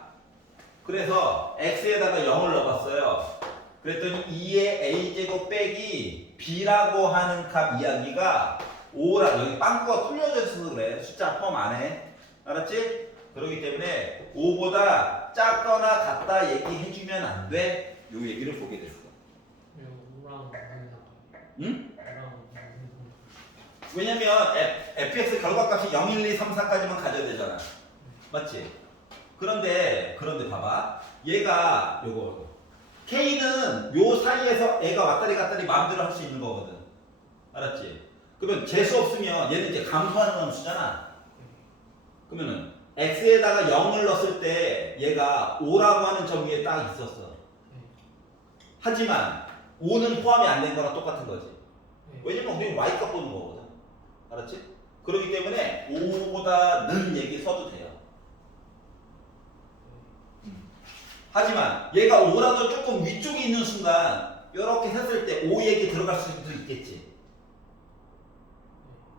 그래서 x에다가 0을 넣어봤어요. 그랬더니 2의 a제곱 빼기 b라고 하는 값 이야기가 5라 여기 빵꾸가 뚫려져 있어서 그래. 숫자 포함 안 해. 알았지? 그렇기 때문에 5보다 작거나 같다 얘기해주면 안 돼. 요 얘기를 보게 됐어. 우랑 응? 우랑 왜냐면 fx 결과값이 0, 1, 2, 3, 4까지만 가져야 되잖아. 맞지? 그런데 봐봐. 얘가 요거 k는 요 사이에서 애가 왔다리 갔다리 마음대로 할 수 있는 거거든. 알았지? 그러면 재수 없으면 얘는 이제 감소하는 함수잖아. 그러면은 x에다가 0을 넣었을 때 얘가 5라고 하는 점 위에 딱 있었어. 하지만 5는 포함이 안 된 거랑 똑같은 거지. 왜냐면 우리는 y값 보는 거거든. 알았지? 그렇기 때문에 5보다는 얘기 써도 돼요. 하지만 얘가 5라도 조금 위쪽에 있는 순간 이렇게 했을 때 5 얘기 들어갈 수도 있겠지.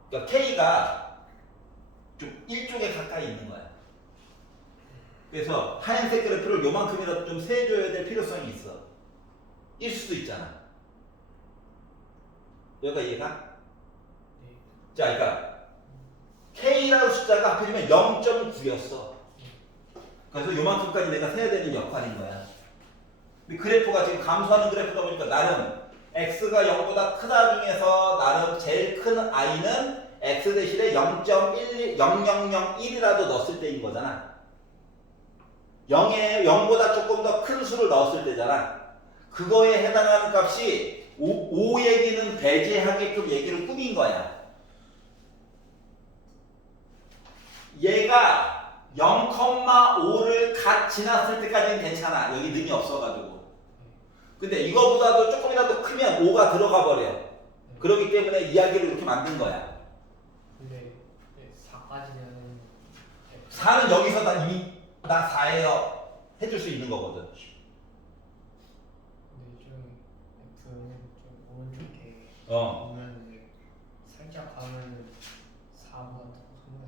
그러니까 K가 좀 1쪽에 가까이 있는 거야. 그래서 하얀색 그래프를 요만큼이라도 좀 세줘야 될 필요성이 있어. 일 수도 있잖아. 여기가 이해가? 자, 그러니까 K라는 숫자가 하필이면 0.9였어. 그래서 요만큼까지 내가 세야 되는 역할인 거야. 근데 그래프가 지금 감소하는 그래프다 보니까 나름 x가 0보다 크다 중에서 나름 제일 큰 i는 x 대신에 0.0001이라도 넣었을 때인 거잖아. 0보다 조금 더 큰 수를 넣었을 때잖아. 그거에 해당하는 값이 5 얘기는 배제하게끔 얘기를 꾸민 거야. 얘가 0,5를 갓 지났을 때까지는 괜찮아. 여기 능이 없어가지고. 근데 이거보다도 조금이라도 크면 5가 들어가 버려. 그렇기 때문에 이야기를 이렇게 만든 거야. 근데 4까지는 4는 여기서 나 이미 나 4예요 해줄 수 있는 거거든. 근데 좀 F는 좀 오른쪽에 어. 보면 이제 살짝 가면 4보다 더 큰 거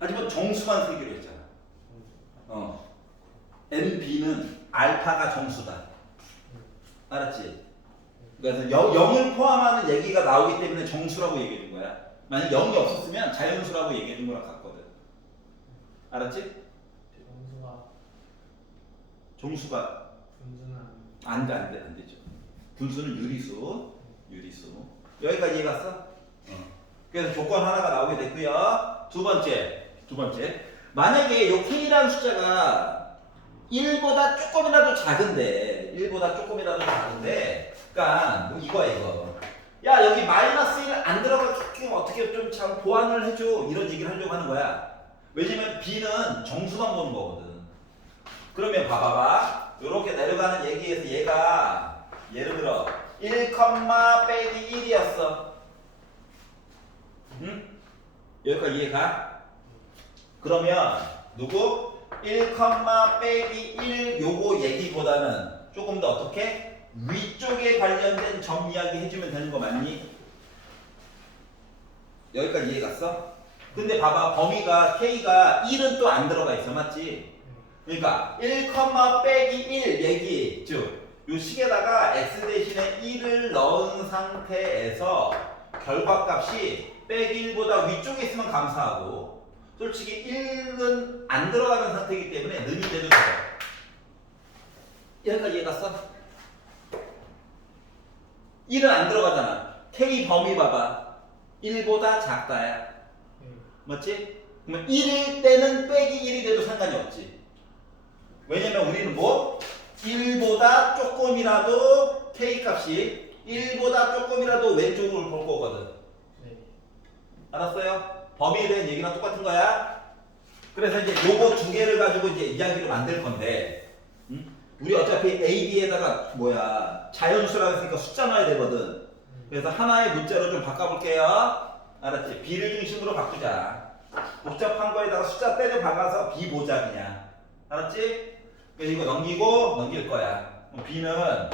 하지만 정수만 세기로 했잖아. NB는 알파가 정수다. 알았지? 그래서 0을 포함하는 얘기가 나오기 때문에 정수라고 얘기해준 거야. 만약 0이 없었으면 자연수라고 얘기해준 거랑 같거든. 알았지? 정수가 분수는 안 되죠. 분수는 유리수. 여기까지 이해갔어? 그래서 조건 하나가 나오게 됐고요. 두 번째. 만약에 요 K라는 숫자가 1보다 조금이라도 작은데, 그러니까 뭐 이거. 야, 여기 마이너스 1 안 들어가게끔 어떻게 좀 잘 보완을 해줘. 이런 얘기를 하려고 하는 거야. 왜냐면 B는 정수만 보는 거거든. 그러면 봐봐. 요렇게 내려가는 얘기에서 얘가 예를 들어 1, 빼기 1이었어. 응? 여기까지 이해가? 그러면 누구? 1, 빼기 1 요거 얘기보다는 조금 더 어떻게? 위쪽에 관련된 점 이야기 해주면 되는 거 맞니? 여기까지 이해 갔어? 근데 봐봐, 범위가 K가 1은 또 안 들어가 있어. 맞지? 그러니까 1, 빼기 1 얘기, 즉 요 식에다가 x 대신에 1을 넣은 상태에서 결과값이 빼기 1보다 위쪽에 있으면 감사하고, 솔직히 1은 안 들어가는 상태이기 때문에 는이 돼도 돼요. 여기까지 이해 갔어? 1은 안 들어가잖아. K 범위 봐봐. 1보다 작다야. 맞지? 그러면 1일 때는 빼기 1이 돼도 상관이 없지. 왜냐면 우리는 뭐? 1보다 조금이라도 K값이 1보다 조금이라도 왼쪽으로 볼 거거든. 알았어요? 범위에 대한 얘기랑 똑같은 거야. 그래서 이제 요거 두 개를 가지고 이제 이야기를 만들 건데, 우리 어차피 A, B에다가 자연수라고 했으니까 숫자 넣어야 되거든. 그래서 하나의 문자로 좀 바꿔볼게요. 알았지? B를 중심으로 바꾸자. 복잡한 거에다가 숫자 때려 박아서 B 보자 그냥. 알았지? 그래서 이거 넘길 거야. B는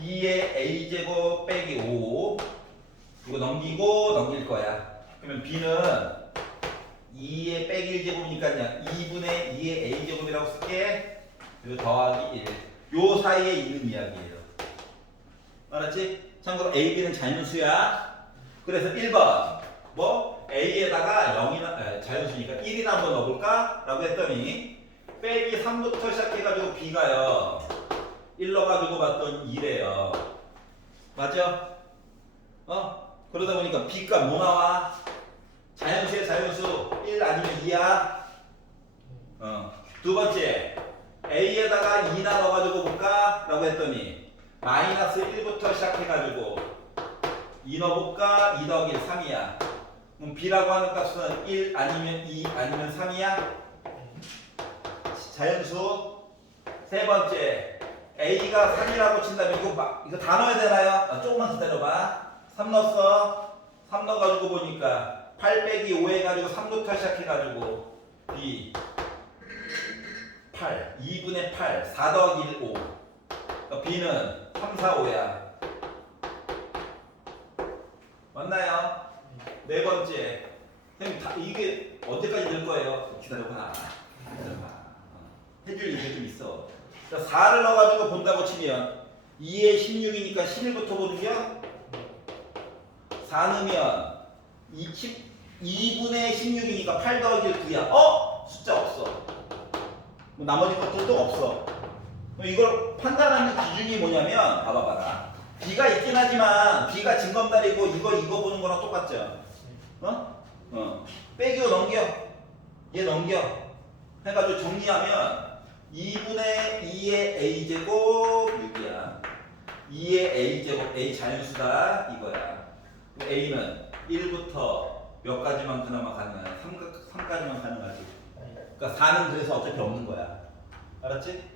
2의 A제곱 빼기 5. 이거 넘길 거야. 그러면 B는 2의 빼기 1제곱이니까 2분의 2의 A제곱이라고 쓸게. 그리고 더하기 1. 요 사이에 있는 이야기예요. 알았지? 참고로 A, B는 자연수야. 그 그래서 1번 뭐 A에다가 0이나 자연수니까 1이나 한번 넣어볼까? 라고 했더니 빼기 3부터 시작해가지고 B가요 1 넣어가지고 봤더니 2래요. 맞죠? 그러다 보니까 B값 뭐 나와? 자연수의 자연수 1 아니면 2야. 두 번째 A에다가 2나 넣어가지고 볼까? 라고 했더니 마이너스 1부터 시작해가지고 2 넣어볼까? 2 더하기 1 3이야. 그럼 B라고 하는 값은 1 아니면 2 아니면 3이야? 자연수. 세 번째 A가 3이라고 친다면 이거 다 넣어야 되나요? 조금만 기다려봐. 3 넣었어. 3 넣어가지고 보니까 8 빼기 5 해가지고 3부터 시작해가지고 B 8 2분의 8 4 더하기 1 5. 그러니까 B는 3 4 5야. 맞나요? 네 번째 선생님 이게 언제까지 될 거예요? 기다려봐. 해줄 얘기가 좀 있어. 4를 넣어가지고 본다고 치면 2에 16이니까 11부터 보는 겨? 4 넣으면 2분의 16이니까 8 더하기 1 9야. 숫자 없어. 뭐 나머지 것들도 없어. 이걸 판단하는 기준이 뭐냐면 봐봐라. B가 있긴 하지만 B가 징검다리고 이거 보는 거랑 똑같죠? 빼기고 넘겨. 얘 넘겨. 해가지고 정리하면 2분의 2의 A제곱 6이야. 2의 A제곱 A 자연수다 이거야. A는 1부터 몇 가지만 그나마 가능해. 3까지만 가능하지. 그러니까 4는 그래서 어차피 없는 거야. 알았지?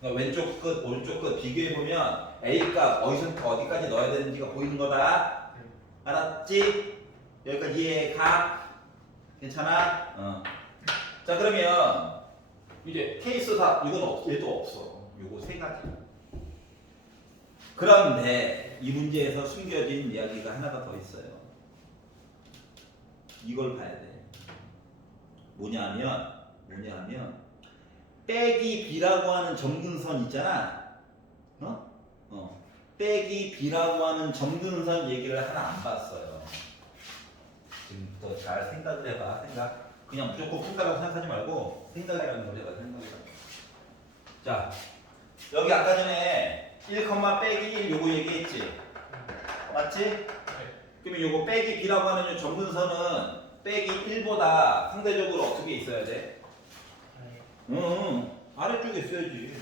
그러니까 왼쪽 끝, 오른쪽 끝 비교해보면 A 값 어디서부터 어디까지 넣어야 되는지가 보이는 거다. 알았지? 여기까지 이해가? 괜찮아? 자 그러면 이제 케이스 4 이건 얘도 없어. 요거 세 가지. 그런데 이 문제에서 숨겨진 이야기가 하나가 더 있어요. 이걸 봐야 돼. 뭐냐면 빼기 B라고 하는 점근선 있잖아. 빼기 B라고 하는 점근선 얘기를 하나 안 봤어요. 지금부터 잘 생각을 해봐. 그냥 무조건 푼다고 생각하지 말고 생각이라는 걸 해봐. 생각이라는 거. 자, 여기 아까 전에 1, 빼기 1 요거 얘기했지? 맞지? 그러면 요거 빼기 B라고 하는 요 점근선은 빼기 1보다 상대적으로 어떻게 있어야 돼? 아래쪽에 있어야지.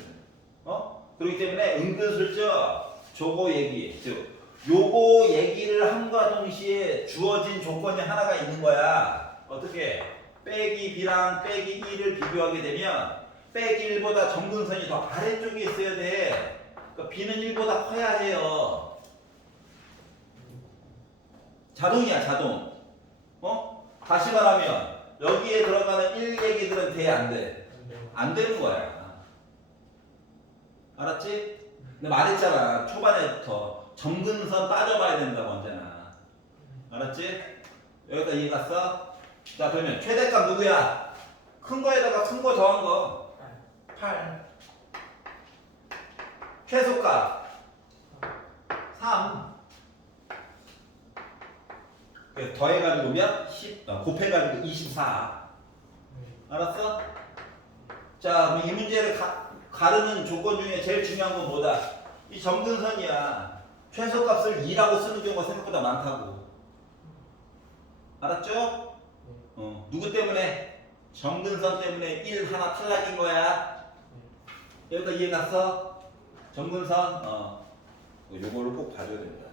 그렇기 때문에 은근슬쩍 요거 얘기, 즉 요거 얘기를 함과 동시에 주어진 조건이 하나가 있는 거야. 어떻게? 빼기 B랑 빼기 1을 비교하게 되면 빼기 1보다 점근선이 더 아래쪽에 있어야 돼. 그러니까 B는 1보다 커야 해요. 자동이야, 자동. 다시 말하면 여기에 들어가는 1 얘기들은 돼, 안 돼? 안 되는 거야. 알았지? 근데 말했잖아. 초반에부터 점근선 따져봐야 된다고 언제나. 알았지? 여기까지 이해 갔어? 자 그러면 최대값 누구야? 큰 거에다가 큰 거 더한 거 8. 최소값 3. 더해가지고 몇? 10. 곱해가지고 24. 알았어? 자 그럼 이 문제를 가르는 조건 중에 제일 중요한 건 뭐다? 이 점근선이야. 최소값을 2라고 쓰는 경우가 생각보다 많다고. 알았죠? 누구 때문에? 점근선 때문에 1 하나 탈락인 거야. 여기다 이해 갔어? 점근선? 요걸로 꼭 봐줘야 됩니다.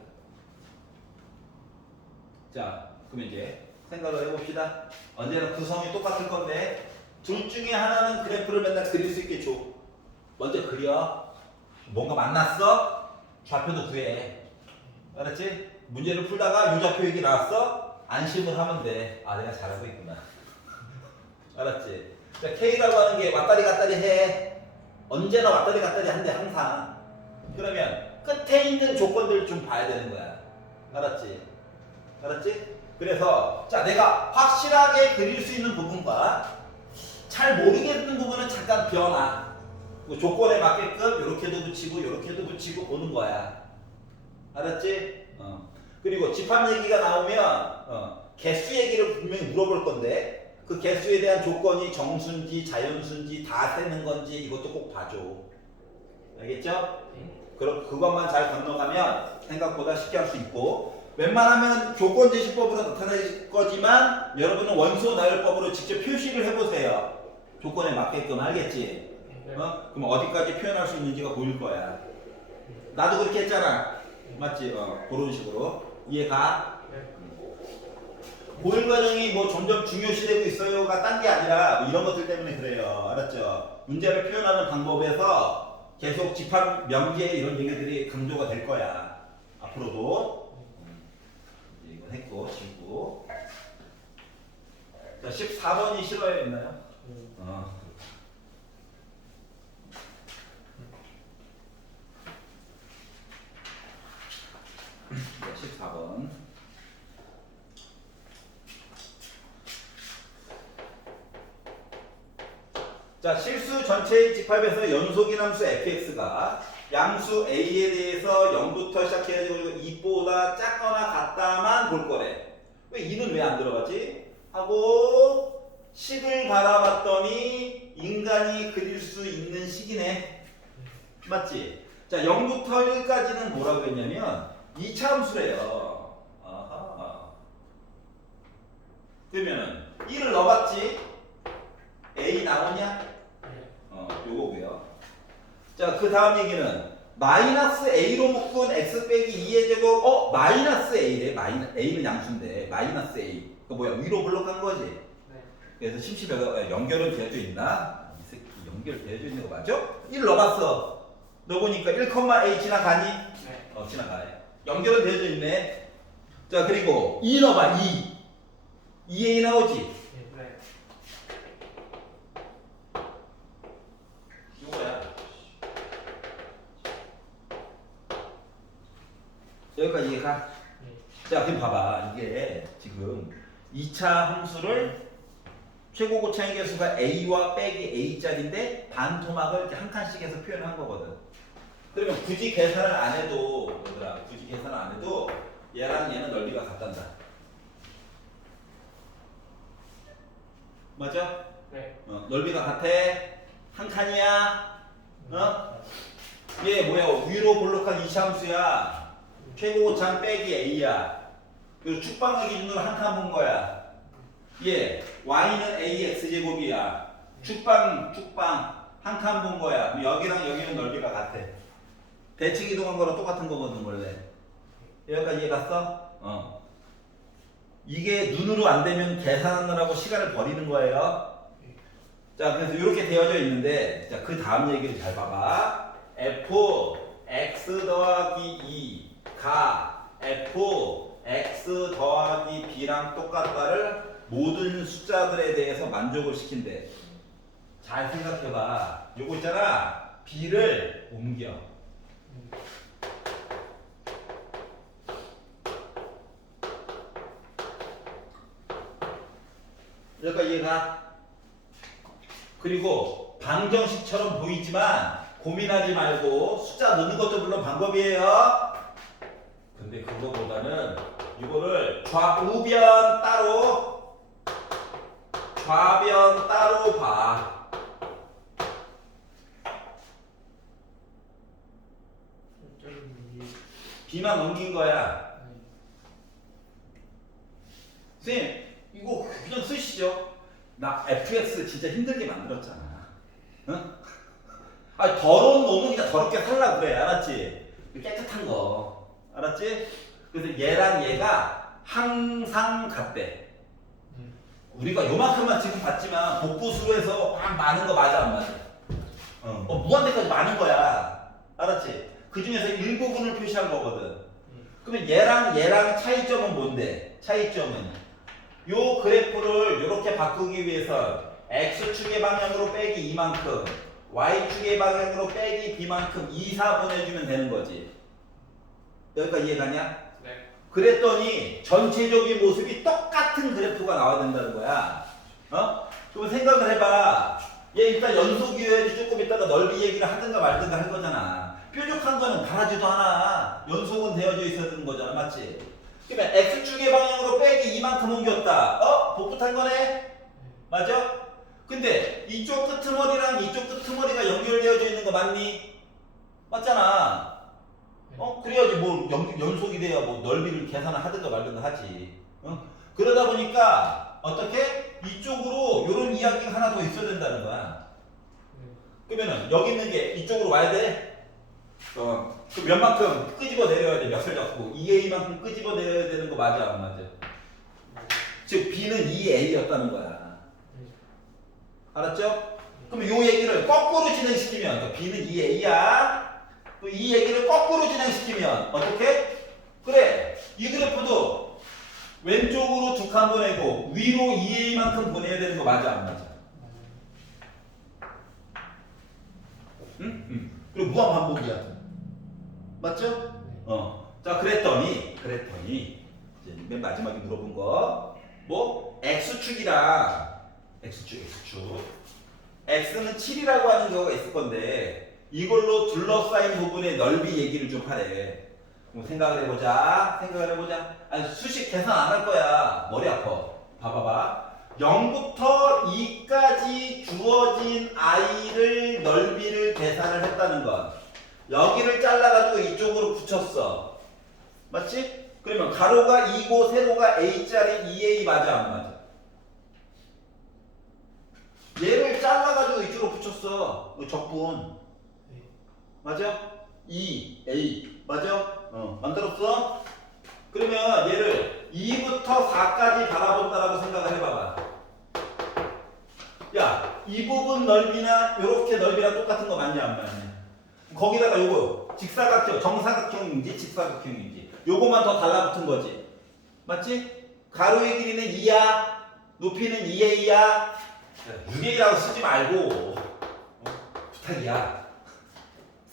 자, 그럼 이제 생각을 해봅시다. 언제나 구성이 똑같을 건데 둘 중에 하나는 그래프를 맨날 그릴 수 있게 줘. 먼저 그려. 뭔가 만났어? 좌표도 구해. 알았지? 문제를 풀다가 요좌표 얘기 나왔어? 안심을 하면 돼. 아, 내가 잘하고 있구나. 알았지? 자, K라고 하는 게 왔다리 갔다리 해. 언제나 왔다리 갔다리 한대, 항상. 그러면 끝에 있는 조건들을 좀 봐야 되는 거야. 알았지? 알았지? 그래서 자, 내가 확실하게 그릴 수 있는 부분과 잘 모르겠는 부분은 잠깐 비워놔. 뭐 조건에 맞게끔 요렇게도 붙이고 요렇게도 붙이고 오는 거야. 알았지? 그리고 집합 얘기가 나오면 개수 얘기를 분명히 물어볼 건데 그 개수에 대한 조건이 정수인지 자연수인지 다 세는 건지 이것도 꼭 봐줘. 알겠죠? 그럼 그것만 잘 건너가면 생각보다 쉽게 할 수 있고 웬만하면 조건 제시법으로 나타낼 거지만 여러분은 원소 나열법으로 직접 표시를 해보세요. 조건에 맞게끔. 알겠지? 네. 그럼 어디까지 표현할 수 있는지가 보일 거야. 나도 그렇게 했잖아. 맞지? 그런 식으로. 이해가? 네. 고일 과정이 뭐 점점 중요시되고 있어요가 딴 게 아니라 뭐 이런 것들 때문에 그래요. 알았죠? 문제를 표현하는 방법에서 계속 집합 명제 이런 얘기들이 강조가 될 거야. 앞으로도. 이거 했고, 지우고. 자, 14번이 싫어요, 있나요? 어. 네, 14번. 자, 실수 전체의 집합에서 연속인함수 fx가 양수 a에 대해서 0부터 시작해가지고 2보다 작거나 같다만 볼 거래. 왜 2는 왜 안 들어가지? 하고 식을 바라봤더니 인간이 그릴 수 있는 식이네. 맞지? 자, 0부터 1까지는 뭐라고 했냐면 2차 함수래요. 아하. 그러면은 1을 넣어봤지? a 나오냐? 요거고요. 자, 그 다음 얘기는 마이너스 a로 묶은 x 빼기 2의 제곱. 마이너스 a래. a는 양수인데 마이너스 a. 그 뭐야? 위로 블록한 거지. 네. 그래서 심심해서 연결은 되어져 있나? 이 새끼 연결되어져 있는 거 맞죠? 1 넣어봤어. 넣어보니까 1,a 지나가니? 네. 지나가요. 연결은 되어져 있네. 자, 그리고 2 넣어봐. 2a 나오지? 네. 요거야. 여기까지 이해가? 네. 자, 그럼 봐봐. 이게 지금 2차 함수를 최고 고차의 개수가 a와 빼기 a짜리인데 반토막을 이렇게 한 칸씩 해서 표현한 거거든. 그러면 굳이 계산을 안 해도, 얘들아, 굳이 계산을 안 해도 얘랑 얘는 넓이가 같단다. 맞아? 네. 넓이가 같아. 한 칸이야. 얘 뭐야? 위로 볼록한 2차 함수야. 최고 고차는 빼기 a야. 그리고 축방의 기준으로 한 칸 본 거야. 얘 y는 ax 제곱이야. 축방 한 칸 본 거야. 여기랑 여기는 넓이가 같아. 대칭 이동한 거랑 똑같은 거거든 원래. 여기까지 이해 갔어? 이게 눈으로 안 되면 계산하느라고 시간을 버리는 거예요. 자, 그래서 이렇게 되어져 있는데, 자, 그 다음 얘기를 잘 봐봐. f x 더하기 2가 f x 더하기 b랑 똑같다를 모든 숫자들에 대해서 만족을 시킨대. 잘 생각해봐. 요거 있잖아. b를 옮겨. 여기까지 이해가? 그리고 방정식처럼 보이지만 고민하지 말고 숫자 넣는 것도 물론 방법이에요. 근데 그거보다는 이거를 좌우변 따로 좌변 따로 봐. b만 넘긴 거야. 선생님 이거 그냥 쓰시죠. 나 fx 진짜 힘들게 만들었잖아. 응? 아, 더러운 놈은 그냥 더럽게 살라 그래. 알았지? 깨끗한 거. 알았지? 그래서 얘랑 얘가 항상 같대. 우리가 요만큼만 지금 봤지만 복부수로 해서 확 많은 거 맞아 안 맞아? 무한대까지 많은 거야. 알았지? 그 중에서 일부분을 표시한 거거든. 그러면 얘랑 차이점은 뭔데? 차이점은 요 그래프를 이렇게 바꾸기 위해서 x축의 방향으로 빼기 이만큼, y축의 방향으로 빼기 b만큼 2, 4 보내주면 되는 거지. 여기까지 이해가냐? 네. 그랬더니 전체적인 모습이 똑같은 그래프가 나와야 된다는 거야. 그럼 생각을 해봐. 얘 일단 연속이어야지 조금 있다가 넓이 얘기를 하든가 말든가 할 거잖아. 뾰족한 거는 바라지도 않아. 연속은 되어져 있어야 되는 거잖아. 맞지? 그러면 x축의 방향으로 빼기 이만큼 옮겼다. 복붙한 거네? 맞아? 근데 이쪽 끄트머리랑 이쪽 끄트머리가 연결되어져 있는 거 맞니? 맞잖아. 그래야지 뭐 연속이 돼야 뭐 넓이를 계산을 하든가 말든가 하지. 그러다 보니까 어떻게? 이쪽으로 요런 이야기가 하나 더 있어야 된다는 거야. 그러면은 여기 있는 게 이쪽으로 와야 돼? 그럼 몇 만큼 끄집어 내려야 돼? 몇을 잡고 2a만큼 끄집어 내려야 되는 거 맞아 안 맞아? 즉 b는 2a였다는 거야. 알았죠? 그럼 요 얘기를 거꾸로 진행시키면 그러니까 b는 2a야. 또 이 얘기를 거꾸로 진행시키면 어떻게? 그래 이 그래프도 왼쪽으로 두 칸 보내고 위로 2a만큼 보내야 되는 거 맞아 안 맞아? 응? 응. 그리고 무한 반복이야. 맞죠? 자 그랬더니 이제 맨 마지막에 물어본 거 뭐 x축이랑 x축 x는 7이라고 하는 경우가 있을 건데 이걸로 둘러싸인 부분의 넓이 얘기를 좀 하래. 그럼 생각을 해보자. 아니 수식 계산 안 할 거야. 머리 아파. 봐봐봐. 0부터 2까지 주어진 i를 넓이를 계산을 했다는 건 여기를 잘라가지고 이쪽으로 붙였어. 맞지? 그러면 가로가 2고 세로가 a짜리 2a 맞아 안 맞아? 얘를 잘라가지고 이쪽으로 붙였어. 적분. 맞아? 2a 맞아? 만들었어? 그러면 얘를 2부터 4까지 바라본다라고 생각을 해봐봐. 야, 이 부분 넓이나 요렇게 넓이랑 똑같은 거 맞냐 안 맞냐? 거기다가 요거 직사각형, 정사각형인지 직사각형인지 요거만 더 달라붙은 거지. 맞지? 가로의 길이는 2야. 높이는 2a야. 6a라고 쓰지 말고 부탁이야.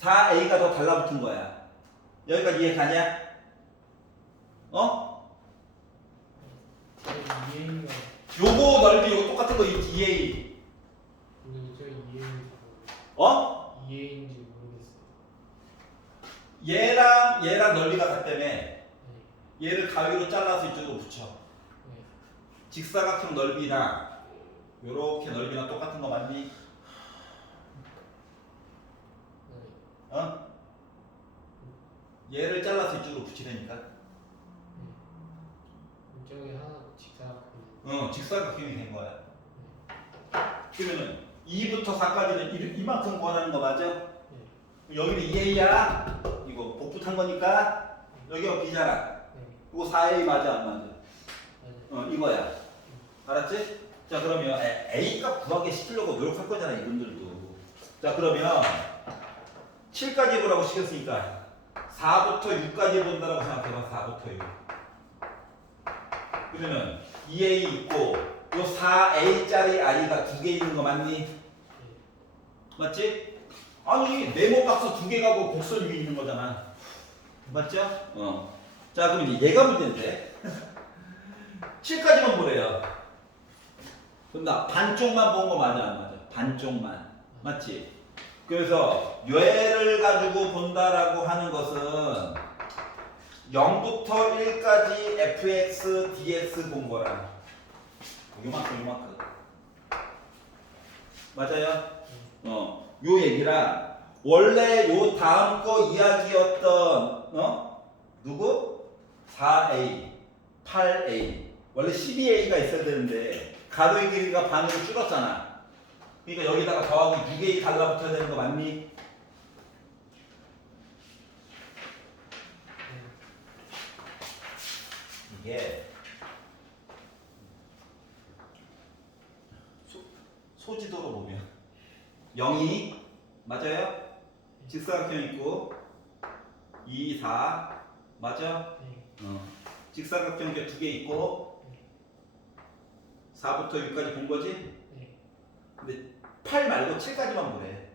4a가 더 달라붙은 거야. 여기까지 이해 가냐? 이해인가? 요거 넓이 요거 똑같은 거 있지 2a. 근데 저 이해인지 이해인지 모르겠어요. 얘랑 넓이가 같다며. 얘를 가위로 잘라서 이쪽으로 붙여. 직사각형 넓이랑 요렇게 넓이랑 똑같은 거 맞니? 얘를 잘라서 이쪽으로 붙이라니까. 이쪽에 하나 직사각형. 직사각형이 된 거야. 그러면은 2부터 4까지는 이만큼 구하라는 거 맞아? 여기는 2a야. 이거 복붙한 거니까 여기가 b잖아. 이거 4a 맞아 안 맞아? 이거야. 알았지? 자 그러면 a값 구하게 시키려고 노력할 거잖아 이분들도. 자 그러면 7까지 해보라고 시켰으니까 4부터 6까지 본다라고 생각해봐. 4부터 6. 그러면 2a 있고 요 4a짜리 i가 2개 있는 거 맞니? 맞지? 아니 네모 박스 2개 가고 곡선 6개 있는 거잖아. 맞죠? 자 그럼 이제 얘가 문제인데 7까지만 보래요. 그럼 나 반쪽만 본 거 맞아 안 맞아? 반쪽만. 맞지? 그래서 얘를 가지고 본다라고 하는 것은 0부터 1까지 fx, dx 본 거라. 요만큼. 맞아요? 요 얘기랑 원래 요 다음 거 이야기였던 누구? 4a, 8a. 원래 12a가 있어야 되는데 가로의 길이가 반으로 줄었잖아. 그러니까 여기다가 더하기 6a 달라붙어야 되는 거 맞니? 이게 소지도로 보면 0이 맞아요? 직사각형 있고 2, 4 맞아? 직사각형 이렇게 2개 있고 4부터 6까지 본 거지? 근데 8 말고 7까지만 보래.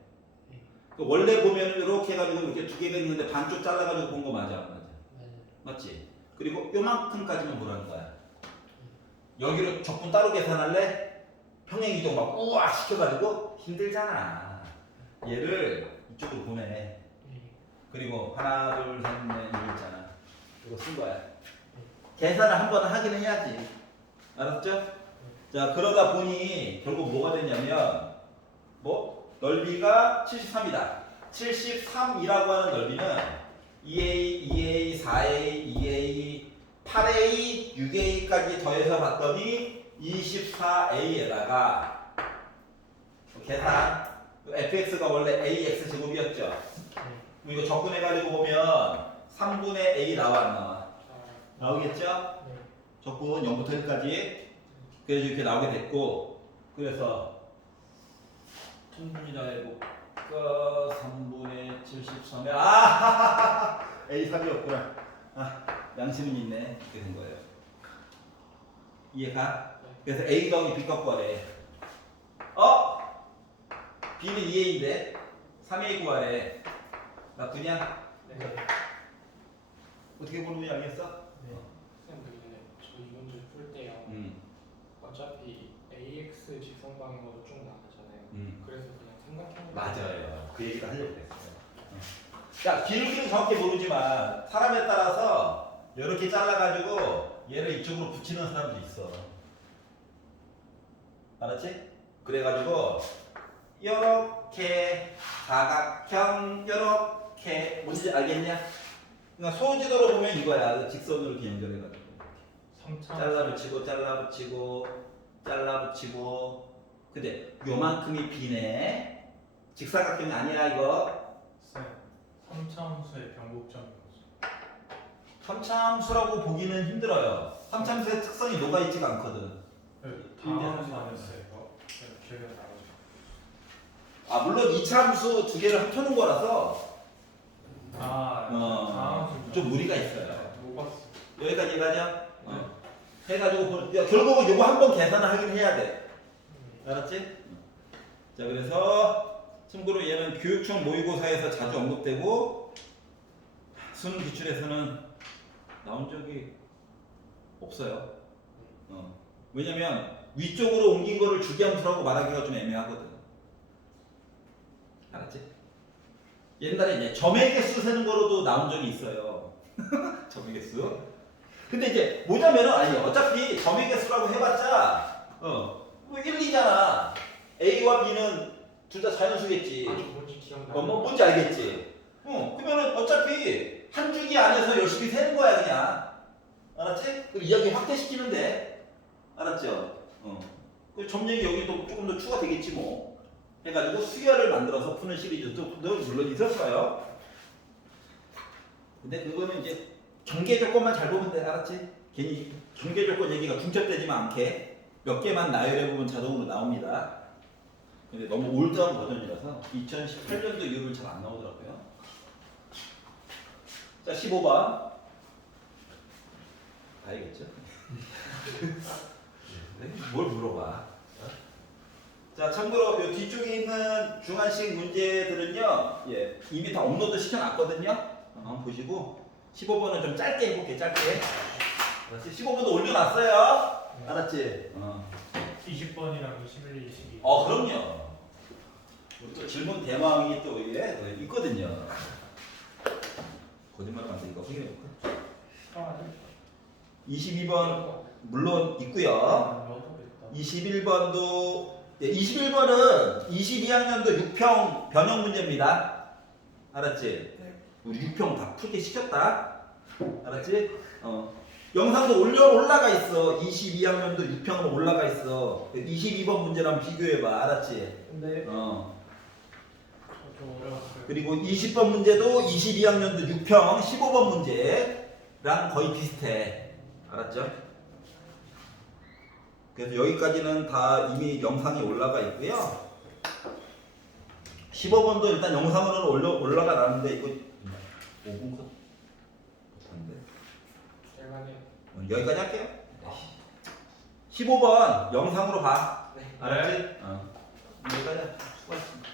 원래 보면 이렇게 해가지고 이렇게 2개가 있는데 반쪽 잘라가지고 본 거 맞아? 안 맞아? 맞지? 그리고 요만큼까지만 보라는 거야. 여기로 적분 따로 계산할래? 평행이동 막 우와 시켜가지고 힘들잖아. 얘를 이쪽으로 보내. 그리고 하나 둘 셋 넷 이거 있잖아. 이거 쓴 거야. 계산을 한 번은 하긴 해야지. 알았죠? 자, 그러다 보니 결국 뭐가 됐냐면 뭐 넓이가 73이다. 73이라고 하는 넓이는 2A, 2A, 4A, 2A, 8A, 6A까지 더해서 봤더니 24A에다가 계산 fx가 원래 ax 제곱이었죠. 그럼 이거 적분해가지고 보면 3분의 a 나와 안 나와? 나오겠죠? 네. 적분 0부터 1까지 그래서 이렇게 나오게 됐고 그래서 충분히다 해볼까 3분의 73에 a3이었구나. 양심은 있네. 이렇게 된 거예요. 이해가? 그래서 a 더하기 b 값 구하래. b는 2a인데 3a 구하래. 맞구냐? 네. 어떻게 보는지 알겠어? 선생님 저 이 문제 풀 때요. 어차피 AX 직선 방향으로 쭉 나가잖아요. 그래서 그냥 삼각형. 맞아요. 그 얘기도 하려고 했어요. 자, 길이는 정확히 모르지만 사람에 따라서 이렇게 잘라가지고 얘를 이쪽으로 붙이는 사람도 있어. 알았지? 그래가지고 이렇게 사각형 이렇게 뭔지 알겠냐? 그러니까 소지도로 보면 이거야. 직선으로 이렇게 연결해가지고 잘라붙이고 잘라붙이고 잘라붙이고. 근데 요만큼이 비네. 직사각형이 아니야 이거. 쌤, 3차함수의 변곡점인 거죠. 3차함수라고 보기는 힘들어요. 3차함수의 특성이 녹아있지가 않거든. 다함수 아니었어요? 기억이 나가지고. 물론 2차함수 두 개를 합쳐놓은 거라서 다함수 좀 무리가 있어요. 못 봤어. 여기까지 가냐? 해가지고 결국은 요거 한 번 계산을 하긴 해야 돼. 알았지? 자, 그래서 참고로 얘는 교육청 모의고사에서 자주 언급되고 수능 기출에서는 나온 적이 없어요. 왜냐면 위쪽으로 옮긴 거를 주기함수라고 말하기가 좀 애매하거든. 알았지? 옛날에 이제 점의 개수 세는 거로도 나온 적이 있어요. 점의 개수. 근데 이제 뭐냐면은 아니 어차피 점의 개수라고 해봤자 뭐 1, 2잖아. A와 B는 둘 다 자연수겠지. 뭔지 기억나. 뭐 뭔지 알겠지. 그러면은 어차피 한 주기 안에서 열심히 세는 거야 그냥. 알았지? 그럼 이야기 확대시키는데. 알았죠? 그 점력이 여기 또 조금 더 추가되겠지 뭐. 해가지고 수열을 만들어서 푸는 시리즈도 물론 있었어요. 근데 그거는 이제 경계 조건만 잘 보면 돼. 알았지? 괜히 경계 조건 얘기가 중첩되지만 않게 몇 개만 나열해 보면 자동으로 나옵니다. 근데 너무 올드한 버전이라서 2018년도 이후로 잘 안 나오더라고요. 자, 15번. 알겠죠? 뭘 물어봐. 자, 참고로 요 뒤쪽에 있는 중간식 문제들은요, 이미 다 업로드 시켜놨거든요. 한번 보시고 15번은 좀 짧게 해볼게. 짧게. 알았지? 15번도 올려놨어요. 알았지? 20번이랑 21, 22. 그럼요. 우리 또 질문 대망이 또 있거든요. 거짓말하면 안 돼. 이거 확인해볼까? 22번 물론 있고요. 21번도 21번은 22학년도 6평 변형 문제입니다. 알았지? 우리 6평 다 풀게 시켰다. 알았지? 영상도 올라가 있어. 22학년도 6평으로 올라가 있어. 22번 문제랑 비교해봐. 알았지? 네. 좀 어려웠어요. 그리고 20번 문제도 22학년도 6평 15번 문제랑 거의 비슷해. 알았죠? 그래서 여기까지는 다 이미 영상이 올라가 있고요. 15번도 일단 영상으로는 올라가 놨는데 이거 5분 컷 못하는데 여기까지 할게요. 15번 영상으로 봐. 네. 알았지? 여기까지 수고하셨습니다.